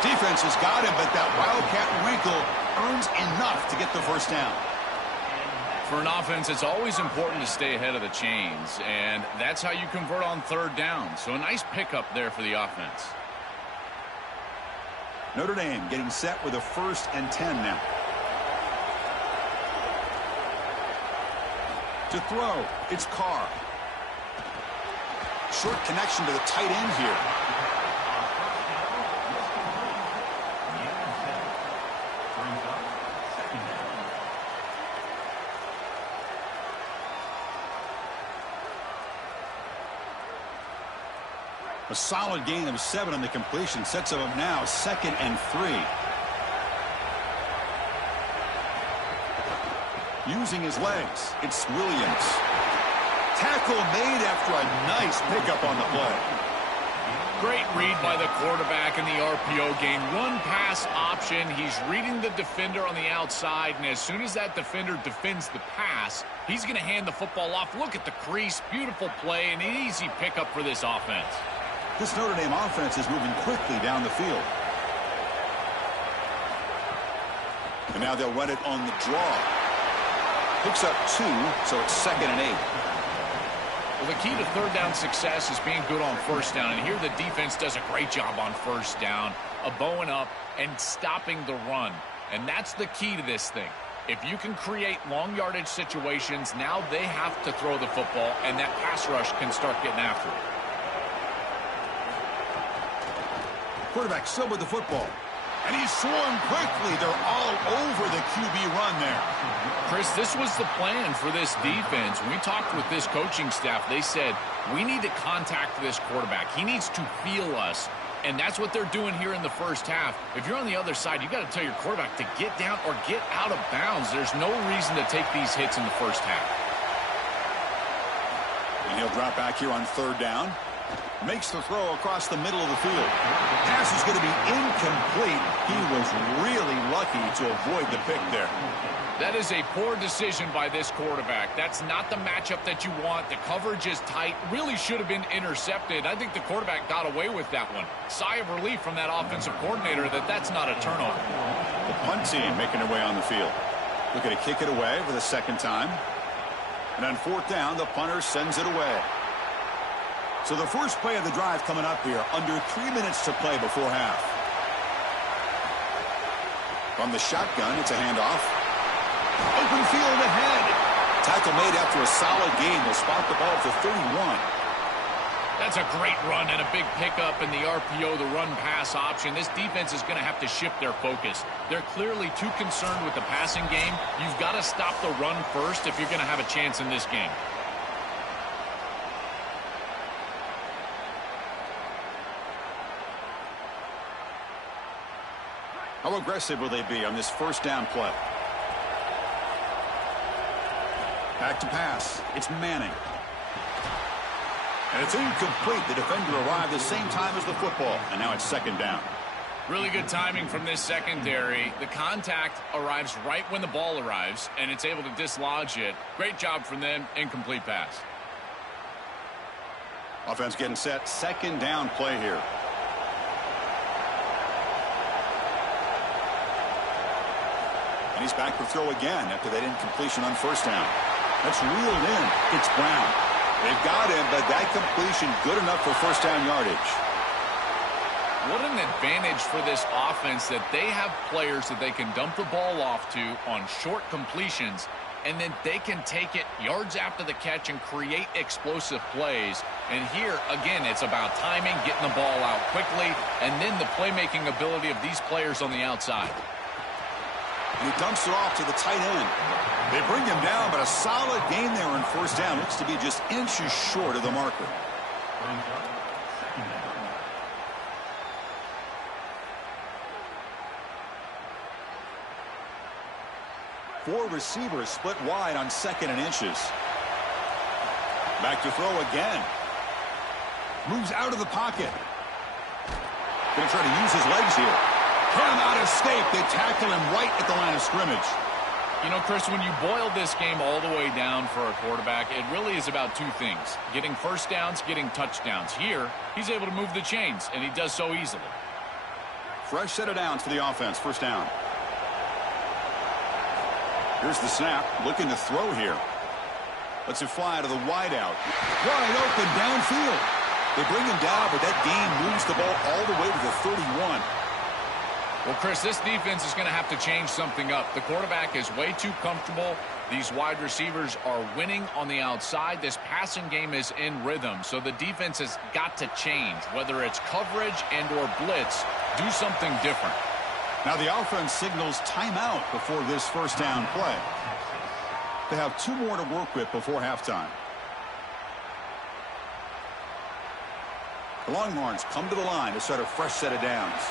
Defense has got him, but that Wildcat wrinkle earns enough to get the 1st down. For an offense, it's always important to stay ahead of the chains, and that's how you convert on third down. So a nice pickup there for the offense. Notre Dame getting set with a 1st and 10 now. To throw, it's Carr. Short connection to the tight end here. A solid gain of 7 on the completion sets him up now 2nd and 3. Using his legs, it's Williams. Tackle made after a nice pickup on the play. Great read by the quarterback in the RPO game. Run pass option. He's reading the defender on the outside, and as soon as that defender defends the pass, he's going to hand the football off. Look at the crease. Beautiful play and an easy pickup for this offense. This Notre Dame offense is moving quickly down the field. And now they'll run it on the draw. Picks up 2, so it's 2nd and 8. Well, the key to third down success is being good on first down. And here the defense does a great job on first down, bowing up and stopping the run. And that's the key to this thing. If you can create long yardage situations, now they have to throw the football, and that pass rush can start getting after it. Quarterback still with the football. And he's swarmed quickly. They're all over the QB run there. Chris, this was the plan for this defense. When we talked with this coaching staff, they said, we need to contact this quarterback. He needs to feel us. And that's what they're doing here in the first half. If you're on the other side, you got to tell your quarterback to get down or get out of bounds. There's no reason to take these hits in the first half. And he'll drop back here on 3rd down. Makes the throw across the middle of the field. Pass is going to be incomplete. He was really lucky to avoid the pick there. That is a poor decision by this quarterback. That's not the matchup that you want. The coverage is tight. Really should have been intercepted. I think the quarterback got away with that one. Sigh of relief from that offensive coordinator that that's not a turnover. The punt team making their way on the field. Looking to kick it away for the 2nd time. And on 4th down, the punter sends it away. So the first play of the drive coming up here, under 3 minutes to play before half. From the shotgun, it's a handoff. Open field ahead. Tackle made after a solid gain. They'll spot the ball for 31. That's a great run and a big pickup in the RPO, the run-pass option. This defense is going to have to shift their focus. They're clearly too concerned with the passing game. You've got to stop the run first if you're going to have a chance in this game. How aggressive will they be on this 1st down play? Back to pass. It's Manning. And it's incomplete. The defender arrived the same time as the football. And now it's 2nd down. Really good timing from this secondary. The contact arrives right when the ball arrives, and it's able to dislodge it. Great job from them. Incomplete pass. Offense getting set. 2nd down play here. And he's back to throw again after that incompletion on 1st down. That's reeled in. It's Brown. They've got him, but that completion good enough for 1st down yardage. What an advantage for this offense that they have players that they can dump the ball off to on short completions, and then they can take it yards after the catch and create explosive plays. And here, again, it's about timing, getting the ball out quickly, and then the playmaking ability of these players on the outside. And he dumps it off to the tight end. They bring him down, but a solid gain there on 1st down. Looks to be just inches short of the marker. Four receivers split wide on 2nd and inches. Back to throw again. Moves out of the pocket. Going to try to use his legs here. Cannot escape. They tackle him right at the line of scrimmage. You know, Chris, when you boil this game all the way down for a quarterback, it really is about 2 things. Getting 1st downs, getting touchdowns. Here, he's able to move the chains, and he does so easily. Fresh set of downs for the offense. 1st down. Here's the snap, looking to throw here. Lets it fly out of the wideout. Wide open downfield. They bring him down, but that gain moves the ball all the way to the 31. Well, Chris, this defense is going to have to change something up. The quarterback is way too comfortable. These wide receivers are winning on the outside. This passing game is in rhythm, so the defense has got to change. Whether it's coverage and or blitz, do something different. Now the offense signals timeout before this first down play. They have 2 more to work with before halftime. The Longhorns come to the line to start a fresh set of downs.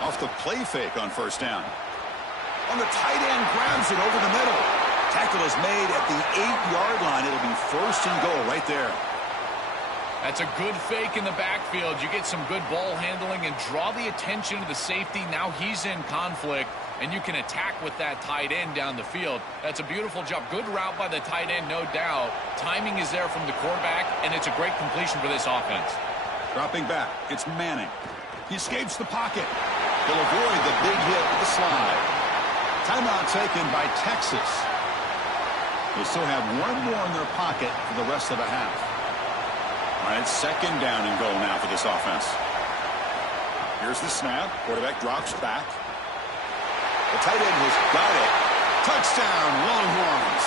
Off the play fake on first down. On the tight end, grabs it over the middle. Tackle is made at the 8-yard line. It'll be first and goal right there. That's a good fake in the backfield. You get some good ball handling and draw the attention of the safety. Now he's in conflict, and you can attack with that tight end down the field. That's a beautiful job. Good route by the tight end, no doubt. Timing is there from the quarterback, and it's a great completion for this offense. Dropping back, it's Manning. He escapes the pocket. He'll avoid the big hit with the slide. Timeout taken by Texas. They still have 1 more in their pocket for the rest of the half. All right, second down and goal now for this offense. Here's the snap. Quarterback drops back. The tight end has got it. Touchdown, Longhorns.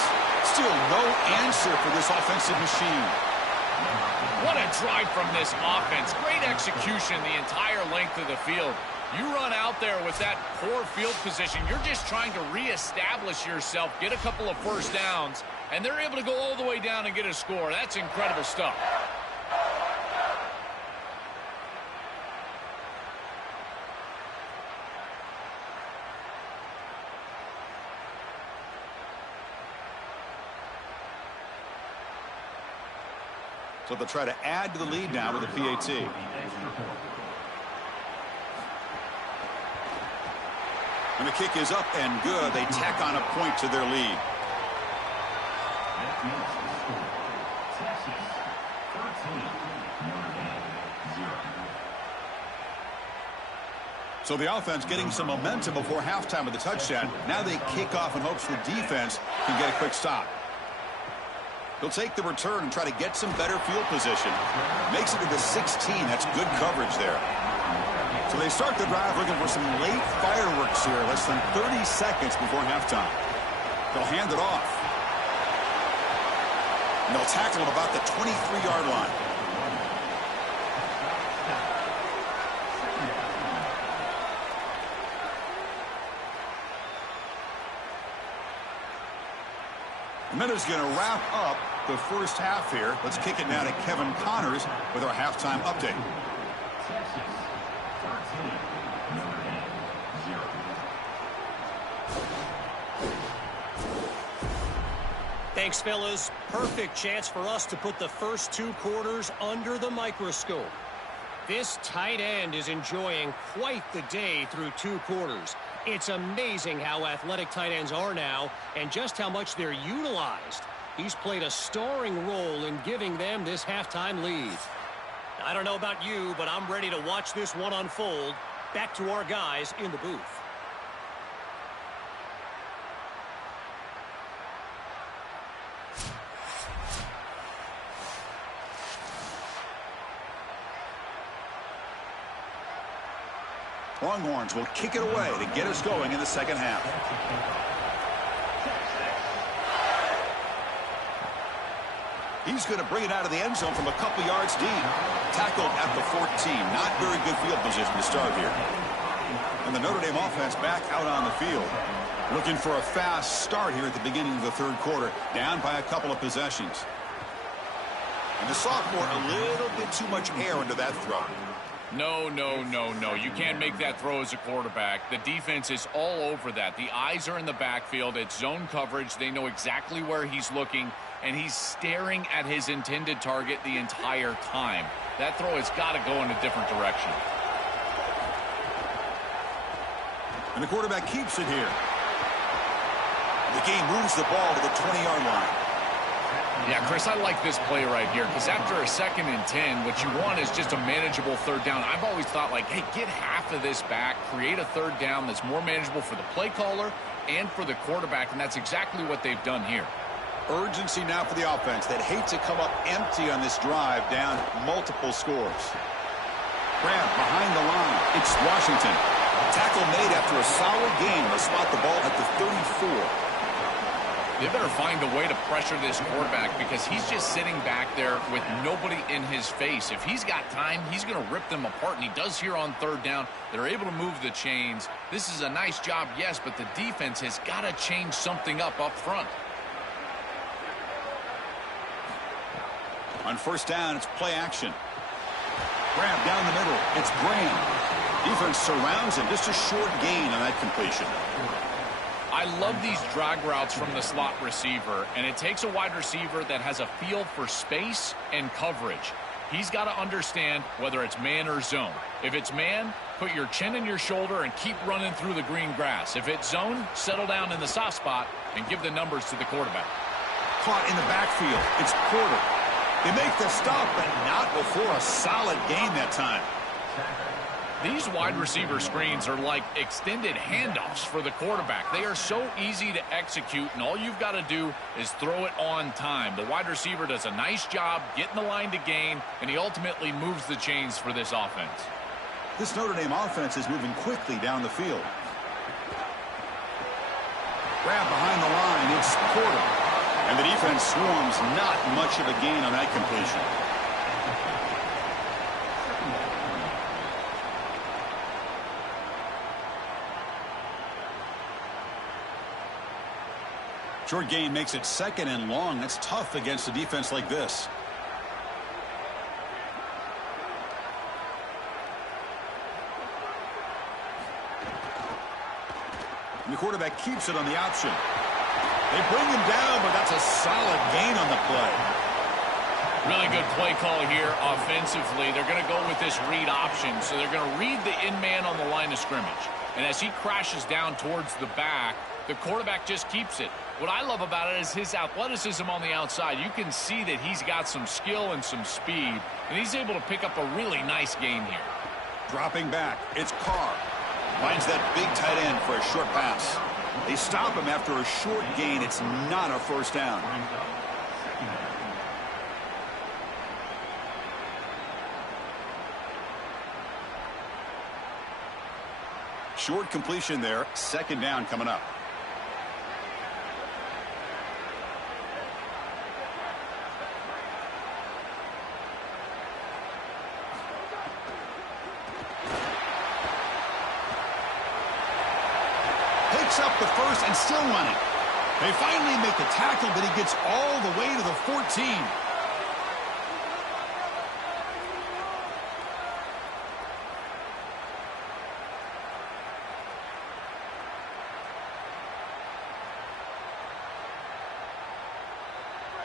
Still no answer for this offensive machine. What a drive from this offense. Great execution the entire length of the field. You run out there with that poor field position. You're just trying to reestablish yourself, get a couple of first downs, and they're able to go all the way down and get a score. That's incredible stuff. So they'll try to add to the lead now with a PAT. And the kick is up and good. They tack on a point to their lead. So the offense getting some momentum before halftime with the touchdown. Now they kick off in hopes the defense can get a quick stop. He'll take the return and try to get some better field position. Makes it to the 16. That's good coverage there. So they start the drive looking for some late fireworks here. Less than 30 seconds before halftime. They'll hand it off. And they'll tackle him about the 23-yard line. A minute's going to wrap up the first half here. Let's kick it now to Kevin Connors with our halftime update. Thanks, fellas. Perfect chance for us to put the first 2 quarters under the microscope. This tight end is enjoying quite the day through 2 quarters. It's amazing how athletic tight ends are now and just how much they're utilized. He's played a starring role in giving them this halftime lead. I don't know about you, but I'm ready to watch this one unfold. Back to our guys in the booth. Longhorns will kick it away to get us going in the second half. He's going to bring it out of the end zone from a couple yards deep. Tackled at the 14. Not very good field position to start here. And the Notre Dame offense back out on the field. Looking for a fast start here at the beginning of the third quarter. Down by a couple of possessions. And the sophomore, a little bit too much air into that throw. No. You can't make that throw as a quarterback. The defense is all over that. The eyes are in the backfield. It's zone coverage. They know exactly where he's looking, and he's staring at his intended target the entire time. That throw has got to go in a different direction. And the quarterback keeps it here. The game moves the ball to the 20-yard line. Yeah, Chris, I like this play right here because after a 2nd and 10, what you want is just a manageable 3rd down. I've always thought, like, hey, get half of this back, create a 3rd down that's more manageable for the play caller and for the quarterback, and that's exactly what they've done here. Urgency now for the offense that hate to come up empty on this drive, down multiple scores. Grab behind the line. It's Washington. Tackle made after a solid game. They'll spot the ball at the 34. They better find a way to pressure this quarterback because he's just sitting back there with nobody in his face. If he's got time, he's going to rip them apart, and he does here on 3rd down. They're able to move the chains. This is a nice job, yes, but the defense has got to change something up front. On 1st down, it's play action. Grab down the middle. It's Graham. Defense surrounds him. Just a short gain on that completion. I love these drag routes from the slot receiver, and it takes a wide receiver that has a feel for space and coverage. He's got to understand whether it's man or zone. If it's man, put your chin in your shoulder and keep running through the green grass. If it's zone, settle down in the soft spot and give the numbers to the quarterback. Caught in the backfield. It's Porter. They make the stop, but not before a solid gain that time. These wide receiver screens are like extended handoffs for the quarterback. They are so easy to execute, and all you've got to do is throw it on time. The wide receiver does a nice job getting the line to gain, and he ultimately moves the chains for this offense. This Notre Dame offense is moving quickly down the field. Grab behind the line. It's Porter. And the defense swarms. Not much of a gain on that completion. Short gain makes it 2nd and long. That's tough against a defense like this. And the quarterback keeps it on the option. They bring him down, but that's a solid gain on the play. Really good play call here offensively. They're going to go with this read option, so they're going to read the in-man on the line of scrimmage. And as he crashes down towards the back, the quarterback just keeps it. What I love about it is his athleticism on the outside. You can see that he's got some skill and some speed, and he's able to pick up a really nice gain here. Dropping back, it's Carr. Finds that big tight end for a short pass. They stop him after a short gain. It's not a 1st down. Short completion there. 2nd down coming up. Up the 1st and still running. They finally make the tackle, but he gets all the way to the 14.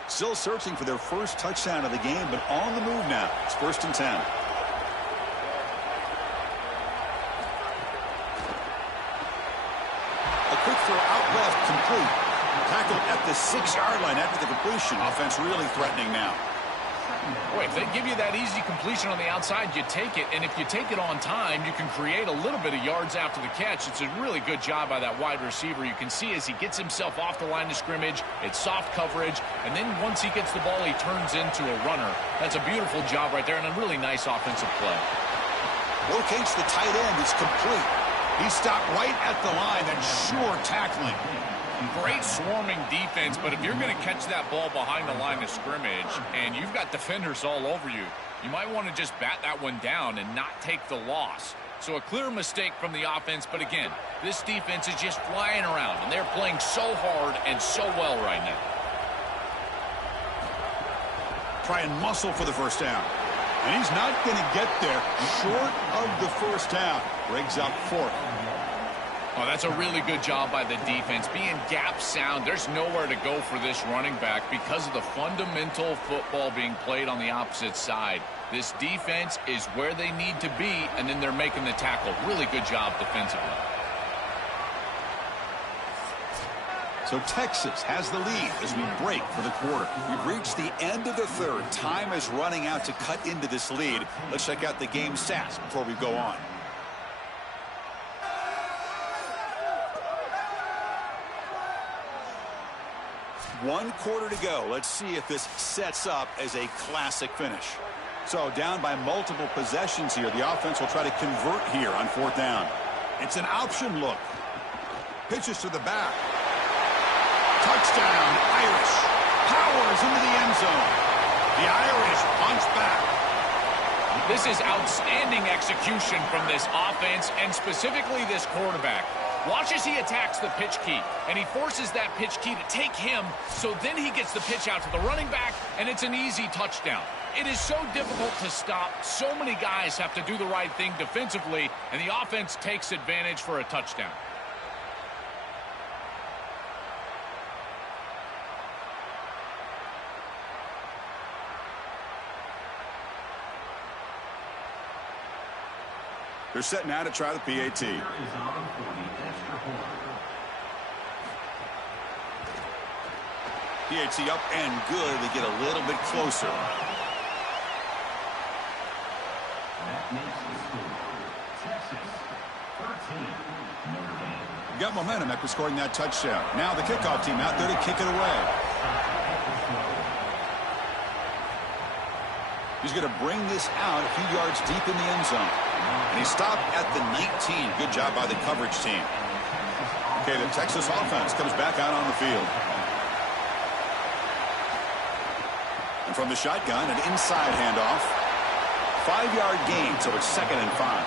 Still searching for their first touchdown of the game, but on the move now. It's 1st and 10. Quick throw out left, complete. Tackled at the 6-yard line after the completion. Offense really threatening now. Boy, if they give you that easy completion on the outside, you take it. And if you take it on time, you can create a little bit of yards after the catch. It's a really good job by that wide receiver. You can see as he gets himself off the line of scrimmage, it's soft coverage. And then once he gets the ball, he turns into a runner. That's a beautiful job right there and a really nice offensive play. Locates the tight end. It's complete. He stopped right at the line. That sure tackling. Great swarming defense, but if you're going to catch that ball behind the line of scrimmage and you've got defenders all over you, you might want to just bat that one down and not take the loss. So a clear mistake from the offense, but again, this defense is just flying around, and they're playing so hard and so well right now. Try and muscle for the 1st down. And he's not going to get there short of the 1st down. Briggs up 4th. Oh, that's a really good job by the defense. Being gap sound, there's nowhere to go for this running back because of the fundamental football being played on the opposite side. This defense is where they need to be, and then they're making the tackle. Really good job defensively. So Texas has the lead as we break for the quarter. We've reached the end of the third. Time is running out to cut into this lead. Let's check out the game stats before we go on. One quarter to go. Let's see if this sets up as a classic finish. So down by multiple possessions here. The offense will try to convert here on fourth down. It's an option look. Pitches to the back. Touchdown, Irish. Powers into the end zone. The Irish punch back. This is outstanding execution from this offense and specifically this quarterback. Watch as he attacks the pitch key, and he forces that pitch key to take him, so then he gets the pitch out to the running back, and it's an easy touchdown. It is so difficult to stop. So many guys have to do the right thing defensively, and the offense takes advantage for a touchdown. They're set now to try the PAT. PAT up and good. They get a little bit closer. That makes the score Texas 13, Notre Dame. Got momentum after scoring that touchdown. Now the kickoff team out there to kick it away. He's going to bring this out a few yards deep in the end zone. And he stopped at the 19. Good job by the coverage team. Okay, the Texas offense comes back out on the field. And from the shotgun, an inside handoff. 5-yard gain, so it's 2nd and 5.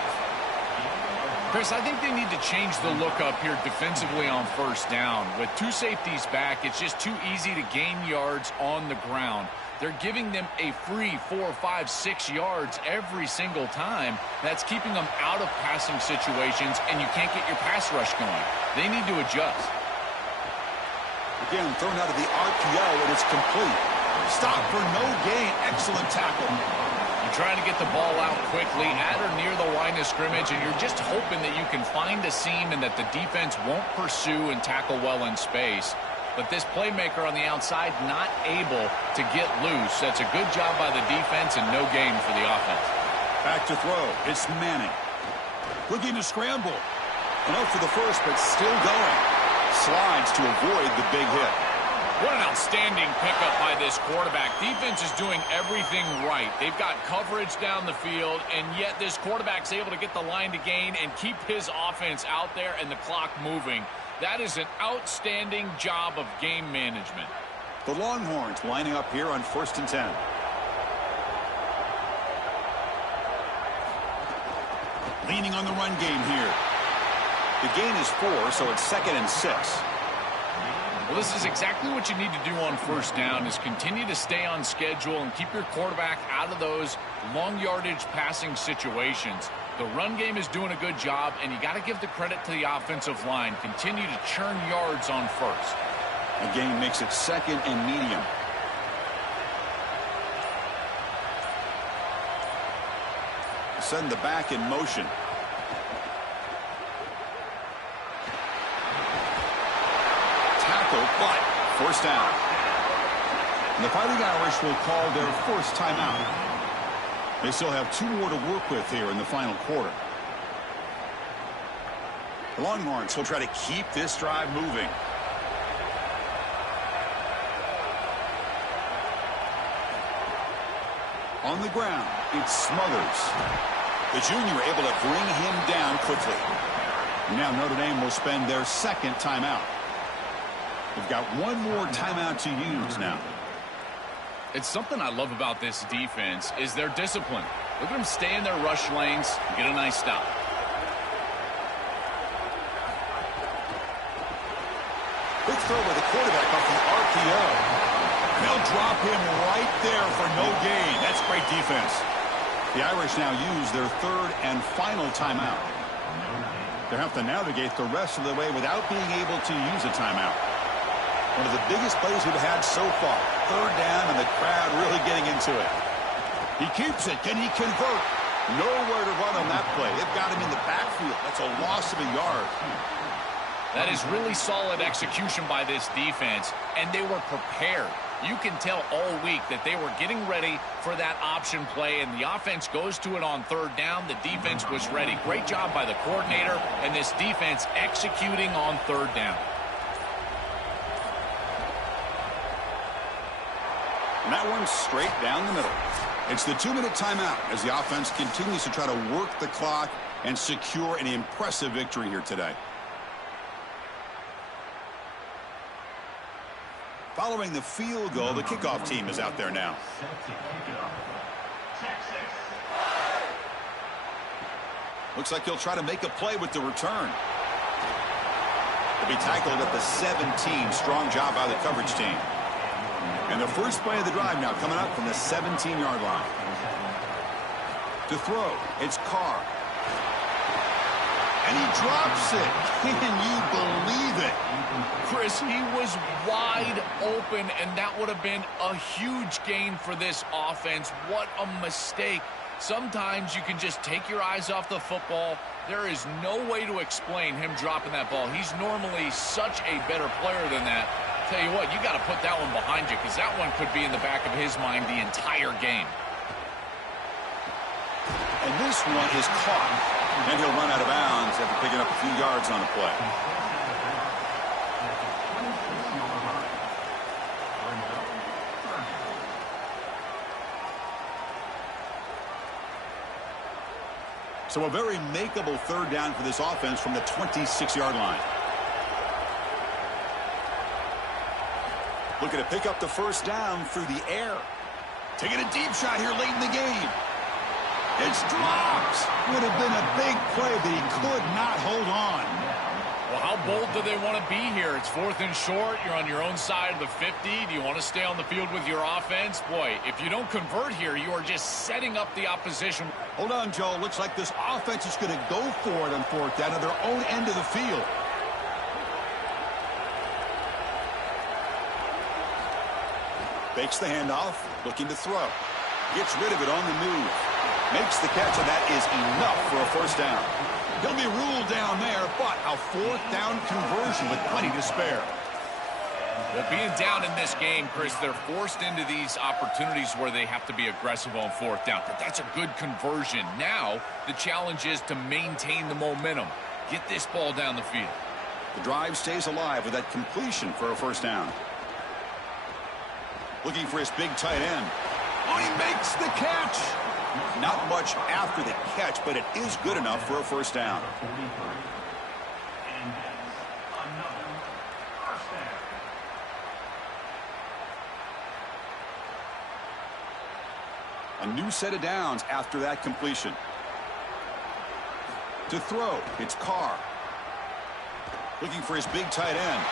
Chris, I think they need to change the look up here defensively on first down. With two safeties back, it's just too easy to gain yards on the ground. They're giving them a free 4, 5, 6 yards every single time. That's keeping them out of passing situations, and you can't get your pass rush going. They need to adjust. Again, thrown out of the RPO, and it's complete. Stop for no gain. Excellent tackle. You're trying to get the ball out quickly at or near the line of scrimmage, and you're just hoping that you can find a seam and that the defense won't pursue and tackle well in space. But this playmaker on the outside not able to get loose. That's a good job by the defense and no gain for the offense. Back to throw. It's Manning. Looking to scramble. Enough for the first, but still going. Slides to avoid the big hit. What an outstanding pickup by this quarterback. Defense is doing everything right. They've got coverage down the field, and yet this quarterback's able to get the line to gain and keep his offense out there and the clock moving. That is an outstanding job of game management. The Longhorns lining up here on 1st and 10. Leaning on the run game here. The gain is 4, so it's 2nd and 6. Well, this is exactly what you need to do on first down is continue to stay on schedule and keep your quarterback out of those long yardage passing situations. The run game is doing a good job, and you got to give the credit to the offensive line. Continue to churn yards on first. The gain makes it 2nd and medium. Send the back in motion. Tackle, but first down. And the Fighting Irish will call their first timeout. They still have 2 more to work with here in the final quarter. The Longhorns will try to keep this drive moving. On the ground, it's Smothers. The junior able to bring him down quickly. Now Notre Dame will spend their 2nd timeout. They've got 1 more timeout to use now. It's something I love about this defense is their discipline. Look at them stay in their rush lanes and get a nice stop. Quick throw by the quarterback off the RPO. They'll drop him right there for no gain. That's great defense. The Irish now use their 3rd and final timeout. They'll have to navigate the rest of the way without being able to use a timeout. One of the biggest plays we've had so far. 3rd down and the crowd really getting into it. He keeps it. Can he convert? Nowhere to run on that play. They've got him in the backfield. That's a loss of a yard. That is really solid execution by this defense, and they were prepared. You can tell all week that they were getting ready for that option play, and the offense goes to it on third down. The defense was ready. Great job by the coordinator and this defense executing on third down. And that one's straight down the middle. It's the 2-minute timeout as the offense continues to try to work the clock and secure an impressive victory here today. Following the field goal, the kickoff team is out there now. Looks like he'll try to make a play with the return. He'll be tackled at the 17. Strong job by the coverage team. And the first play of the drive now coming up from the 17-yard line. To throw, it's Carr. And he drops it. Can you believe it? Chris, he was wide open, and that would have been a huge gain for this offense. What a mistake. Sometimes you can just take your eyes off the football. There is no way to explain him dropping that ball. He's normally such a better player than that. Tell you what, you got to put that one behind you, because that one could be in the back of his mind the entire game. And this one is caught. And he'll run out of bounds after picking up a few yards on the play. So a very makeable third down for this offense from the 26-yard line. Looking to pick up the first down through the air. Taking a deep shot here late in the game. It's dropped. Would have been a big play, but he could not hold on. Well, how bold do they want to be here? It's 4th and short. You're on your own side of the 50. Do you want to stay on the field with your offense? Boy, if you don't convert here, you are just setting up the opposition. Hold on, Joe. Looks like this offense is going to go for it on 4th down at their own end of the field. Fakes the handoff, looking to throw. Gets rid of it on the move. Makes the catch, and that is enough for a first down. He'll be ruled down there, but a 4th down conversion with plenty to spare. Well, being down in this game, Chris, they're forced into these opportunities where they have to be aggressive on 4th down. But that's a good conversion. Now, the challenge is to maintain the momentum. Get this ball down the field. The drive stays alive with that completion for a first down. Looking for his big tight end. Oh, he makes the catch. Not much after the catch, but it is good enough for a first down. A new set of downs after that completion. To throw, it's Carr. Looking for his big tight end.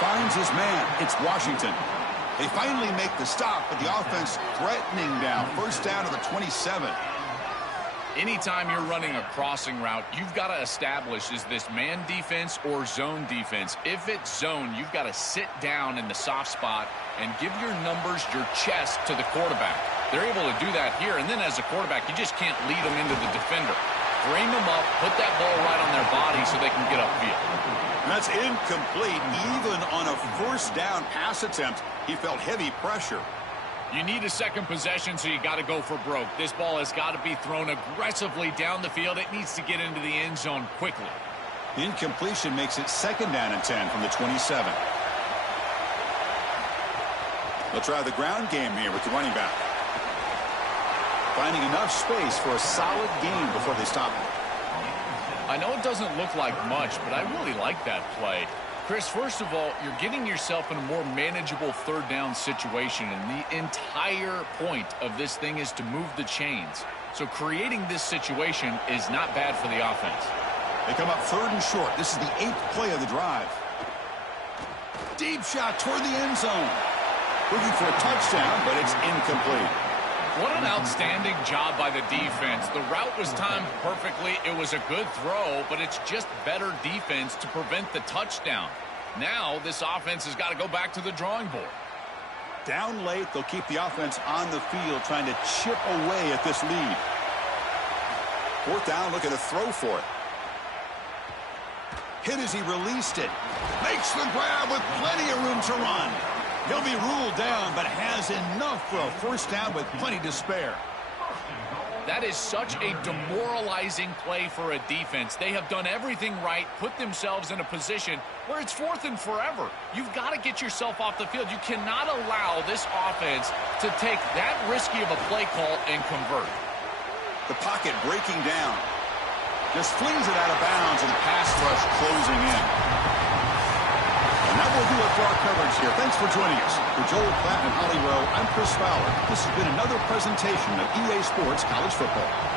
Finds his man. It's Washington. They finally make the stop, but the offense threatening down. First down to the 27. Anytime you're running a crossing route, you've got to establish, is this man defense or zone defense? If it's zone, you've got to sit down in the soft spot and give your numbers, your chest to the quarterback. They're able to do that here, and then as a quarterback, you just can't lead them into the defender. Frame them up, put that ball right on their body so they can get upfield. And that's incomplete. Even on a first down pass attempt, he felt heavy pressure. You need a second possession, so you got to go for broke. This ball has got to be thrown aggressively down the field. It needs to get into the end zone quickly. The incompletion makes it 2nd down and 10 from the 27. They'll try the ground game here with the running back. Finding enough space for a solid gain before they stop him. I know it doesn't look like much, but I really like that play. Chris, first of all, you're getting yourself in a more manageable third down situation, and the entire point of this thing is to move the chains. So creating this situation is not bad for the offense. They come up 3rd and short. This is the 8th play of the drive. Deep shot toward the end zone. Looking for a touchdown, but it's incomplete. What an outstanding job by the defense. The route was timed perfectly. It was a good throw, but it's just better defense to prevent the touchdown. Now this offense has got to go back to the drawing board. Down late, they'll keep the offense on the field trying to chip away at this lead. 4th down, looking to throw for it. Hit as he released it. Makes the grab with plenty of room to run. He'll be ruled down, but has enough for a first down with plenty to spare. That is such a demoralizing play for a defense. They have done everything right, put themselves in a position where it's 4th and forever. You've got to get yourself off the field. You cannot allow this offense to take that risky of a play call and convert. The pocket breaking down. Just flings it out of bounds, and the pass rush closing in. And that will do it for our coverage here. Thanks for joining us. For Joel Klatt and Holly Rowe, I'm Chris Fowler. This has been another presentation of EA Sports College Football.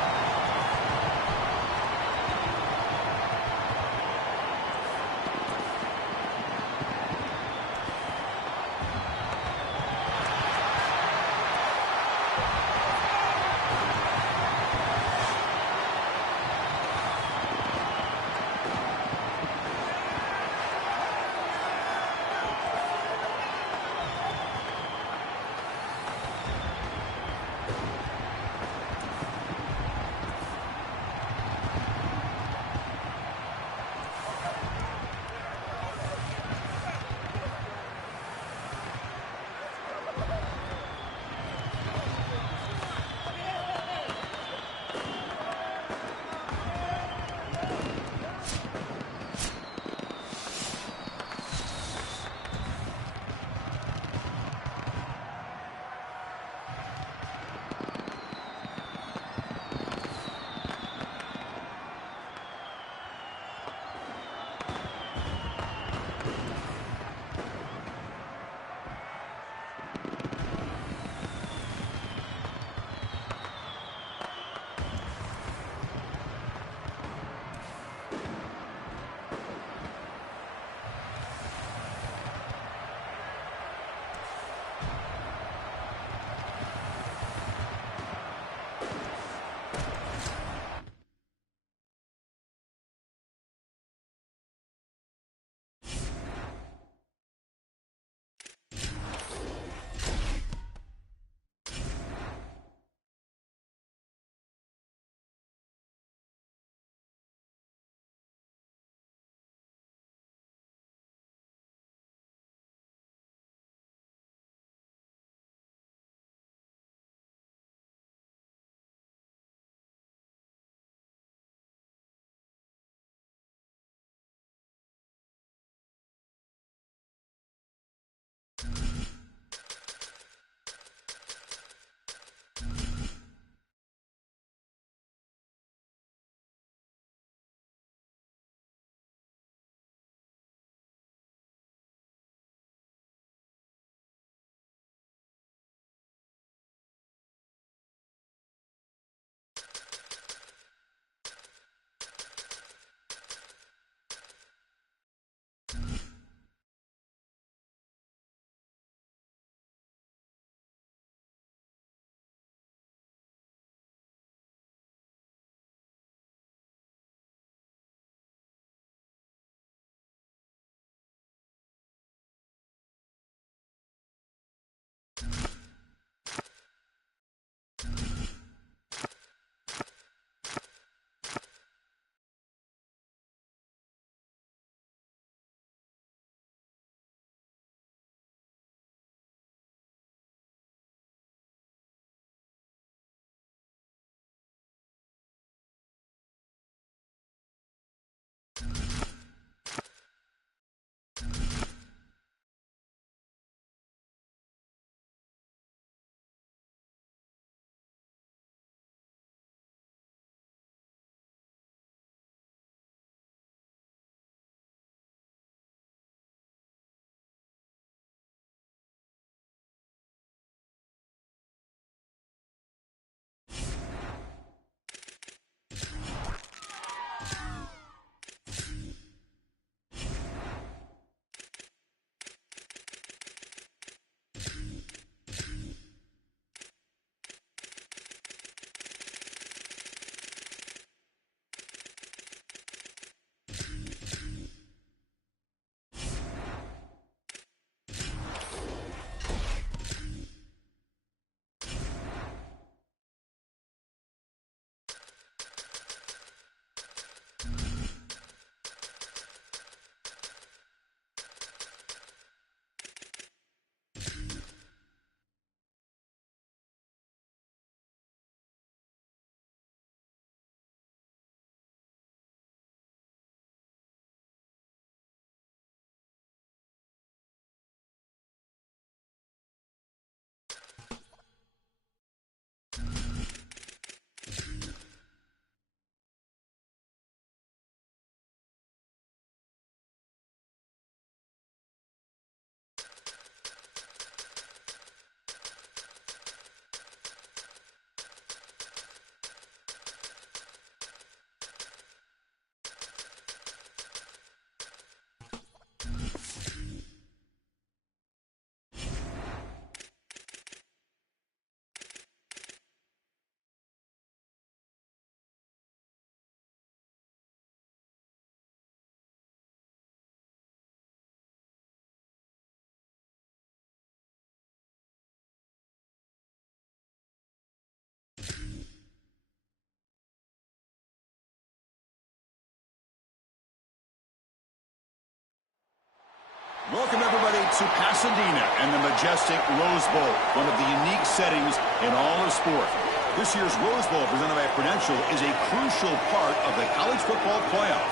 to Pasadena and the majestic Rose Bowl, one of the unique settings in all of sport. This year's Rose Bowl, presented by Prudential, is a crucial part of the college football playoff.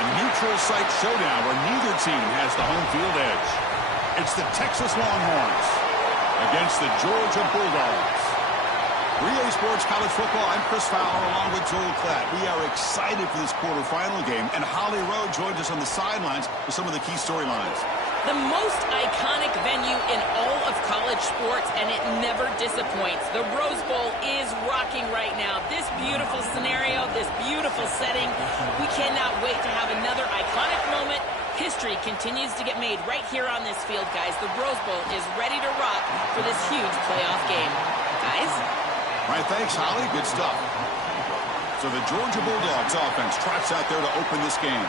A neutral site showdown where neither team has the home field edge. It's the Texas Longhorns against the Georgia Bulldogs. For EA Sports College Football, I'm Chris Fowler along with Joel Klatt. We are excited for this quarterfinal game, and Holly Rowe joins us on the sidelines with some of the key storylines. The most iconic venue in all of college sports, and it never disappoints. The Rose Bowl is rocking right now. This beautiful scenario, this beautiful setting. We cannot wait to have another iconic moment. History continues to get made right here on this field, guys. The Rose Bowl is ready to rock for this huge playoff game. Guys? All right, thanks, Holly. Good stuff. So the Georgia Bulldogs offense trots out there to open this game.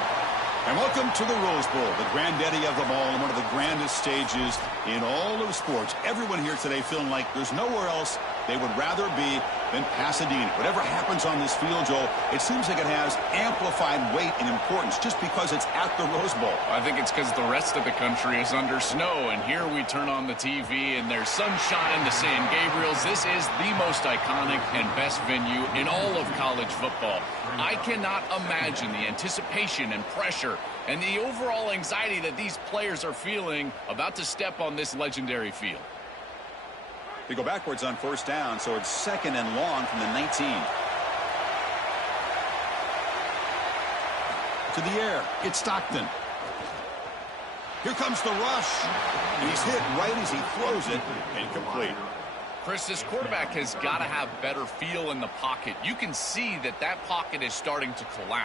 And welcome to the Rose Bowl, the granddaddy of them all, and one of the grandest stages in all of sports. Everyone here today feeling like there's nowhere else they would rather be than Pasadena. Whatever happens on this field, Joel, it seems like it has amplified weight and importance just because it's at the Rose Bowl. I think it's because the rest of the country is under snow, and here we turn on the TV and there's sunshine in the San Gabriels. This is the most iconic and best venue in all of college football. I cannot imagine the anticipation and pressure and the overall anxiety that these players are feeling about to step on this legendary field. They go backwards on first down, so it's second and long from the 19. To the air, it's Stockton. Here comes the rush. He's hit right as he throws it, incomplete. Chris, this quarterback has got to have better feel in the pocket. You can see that that pocket is starting to collapse.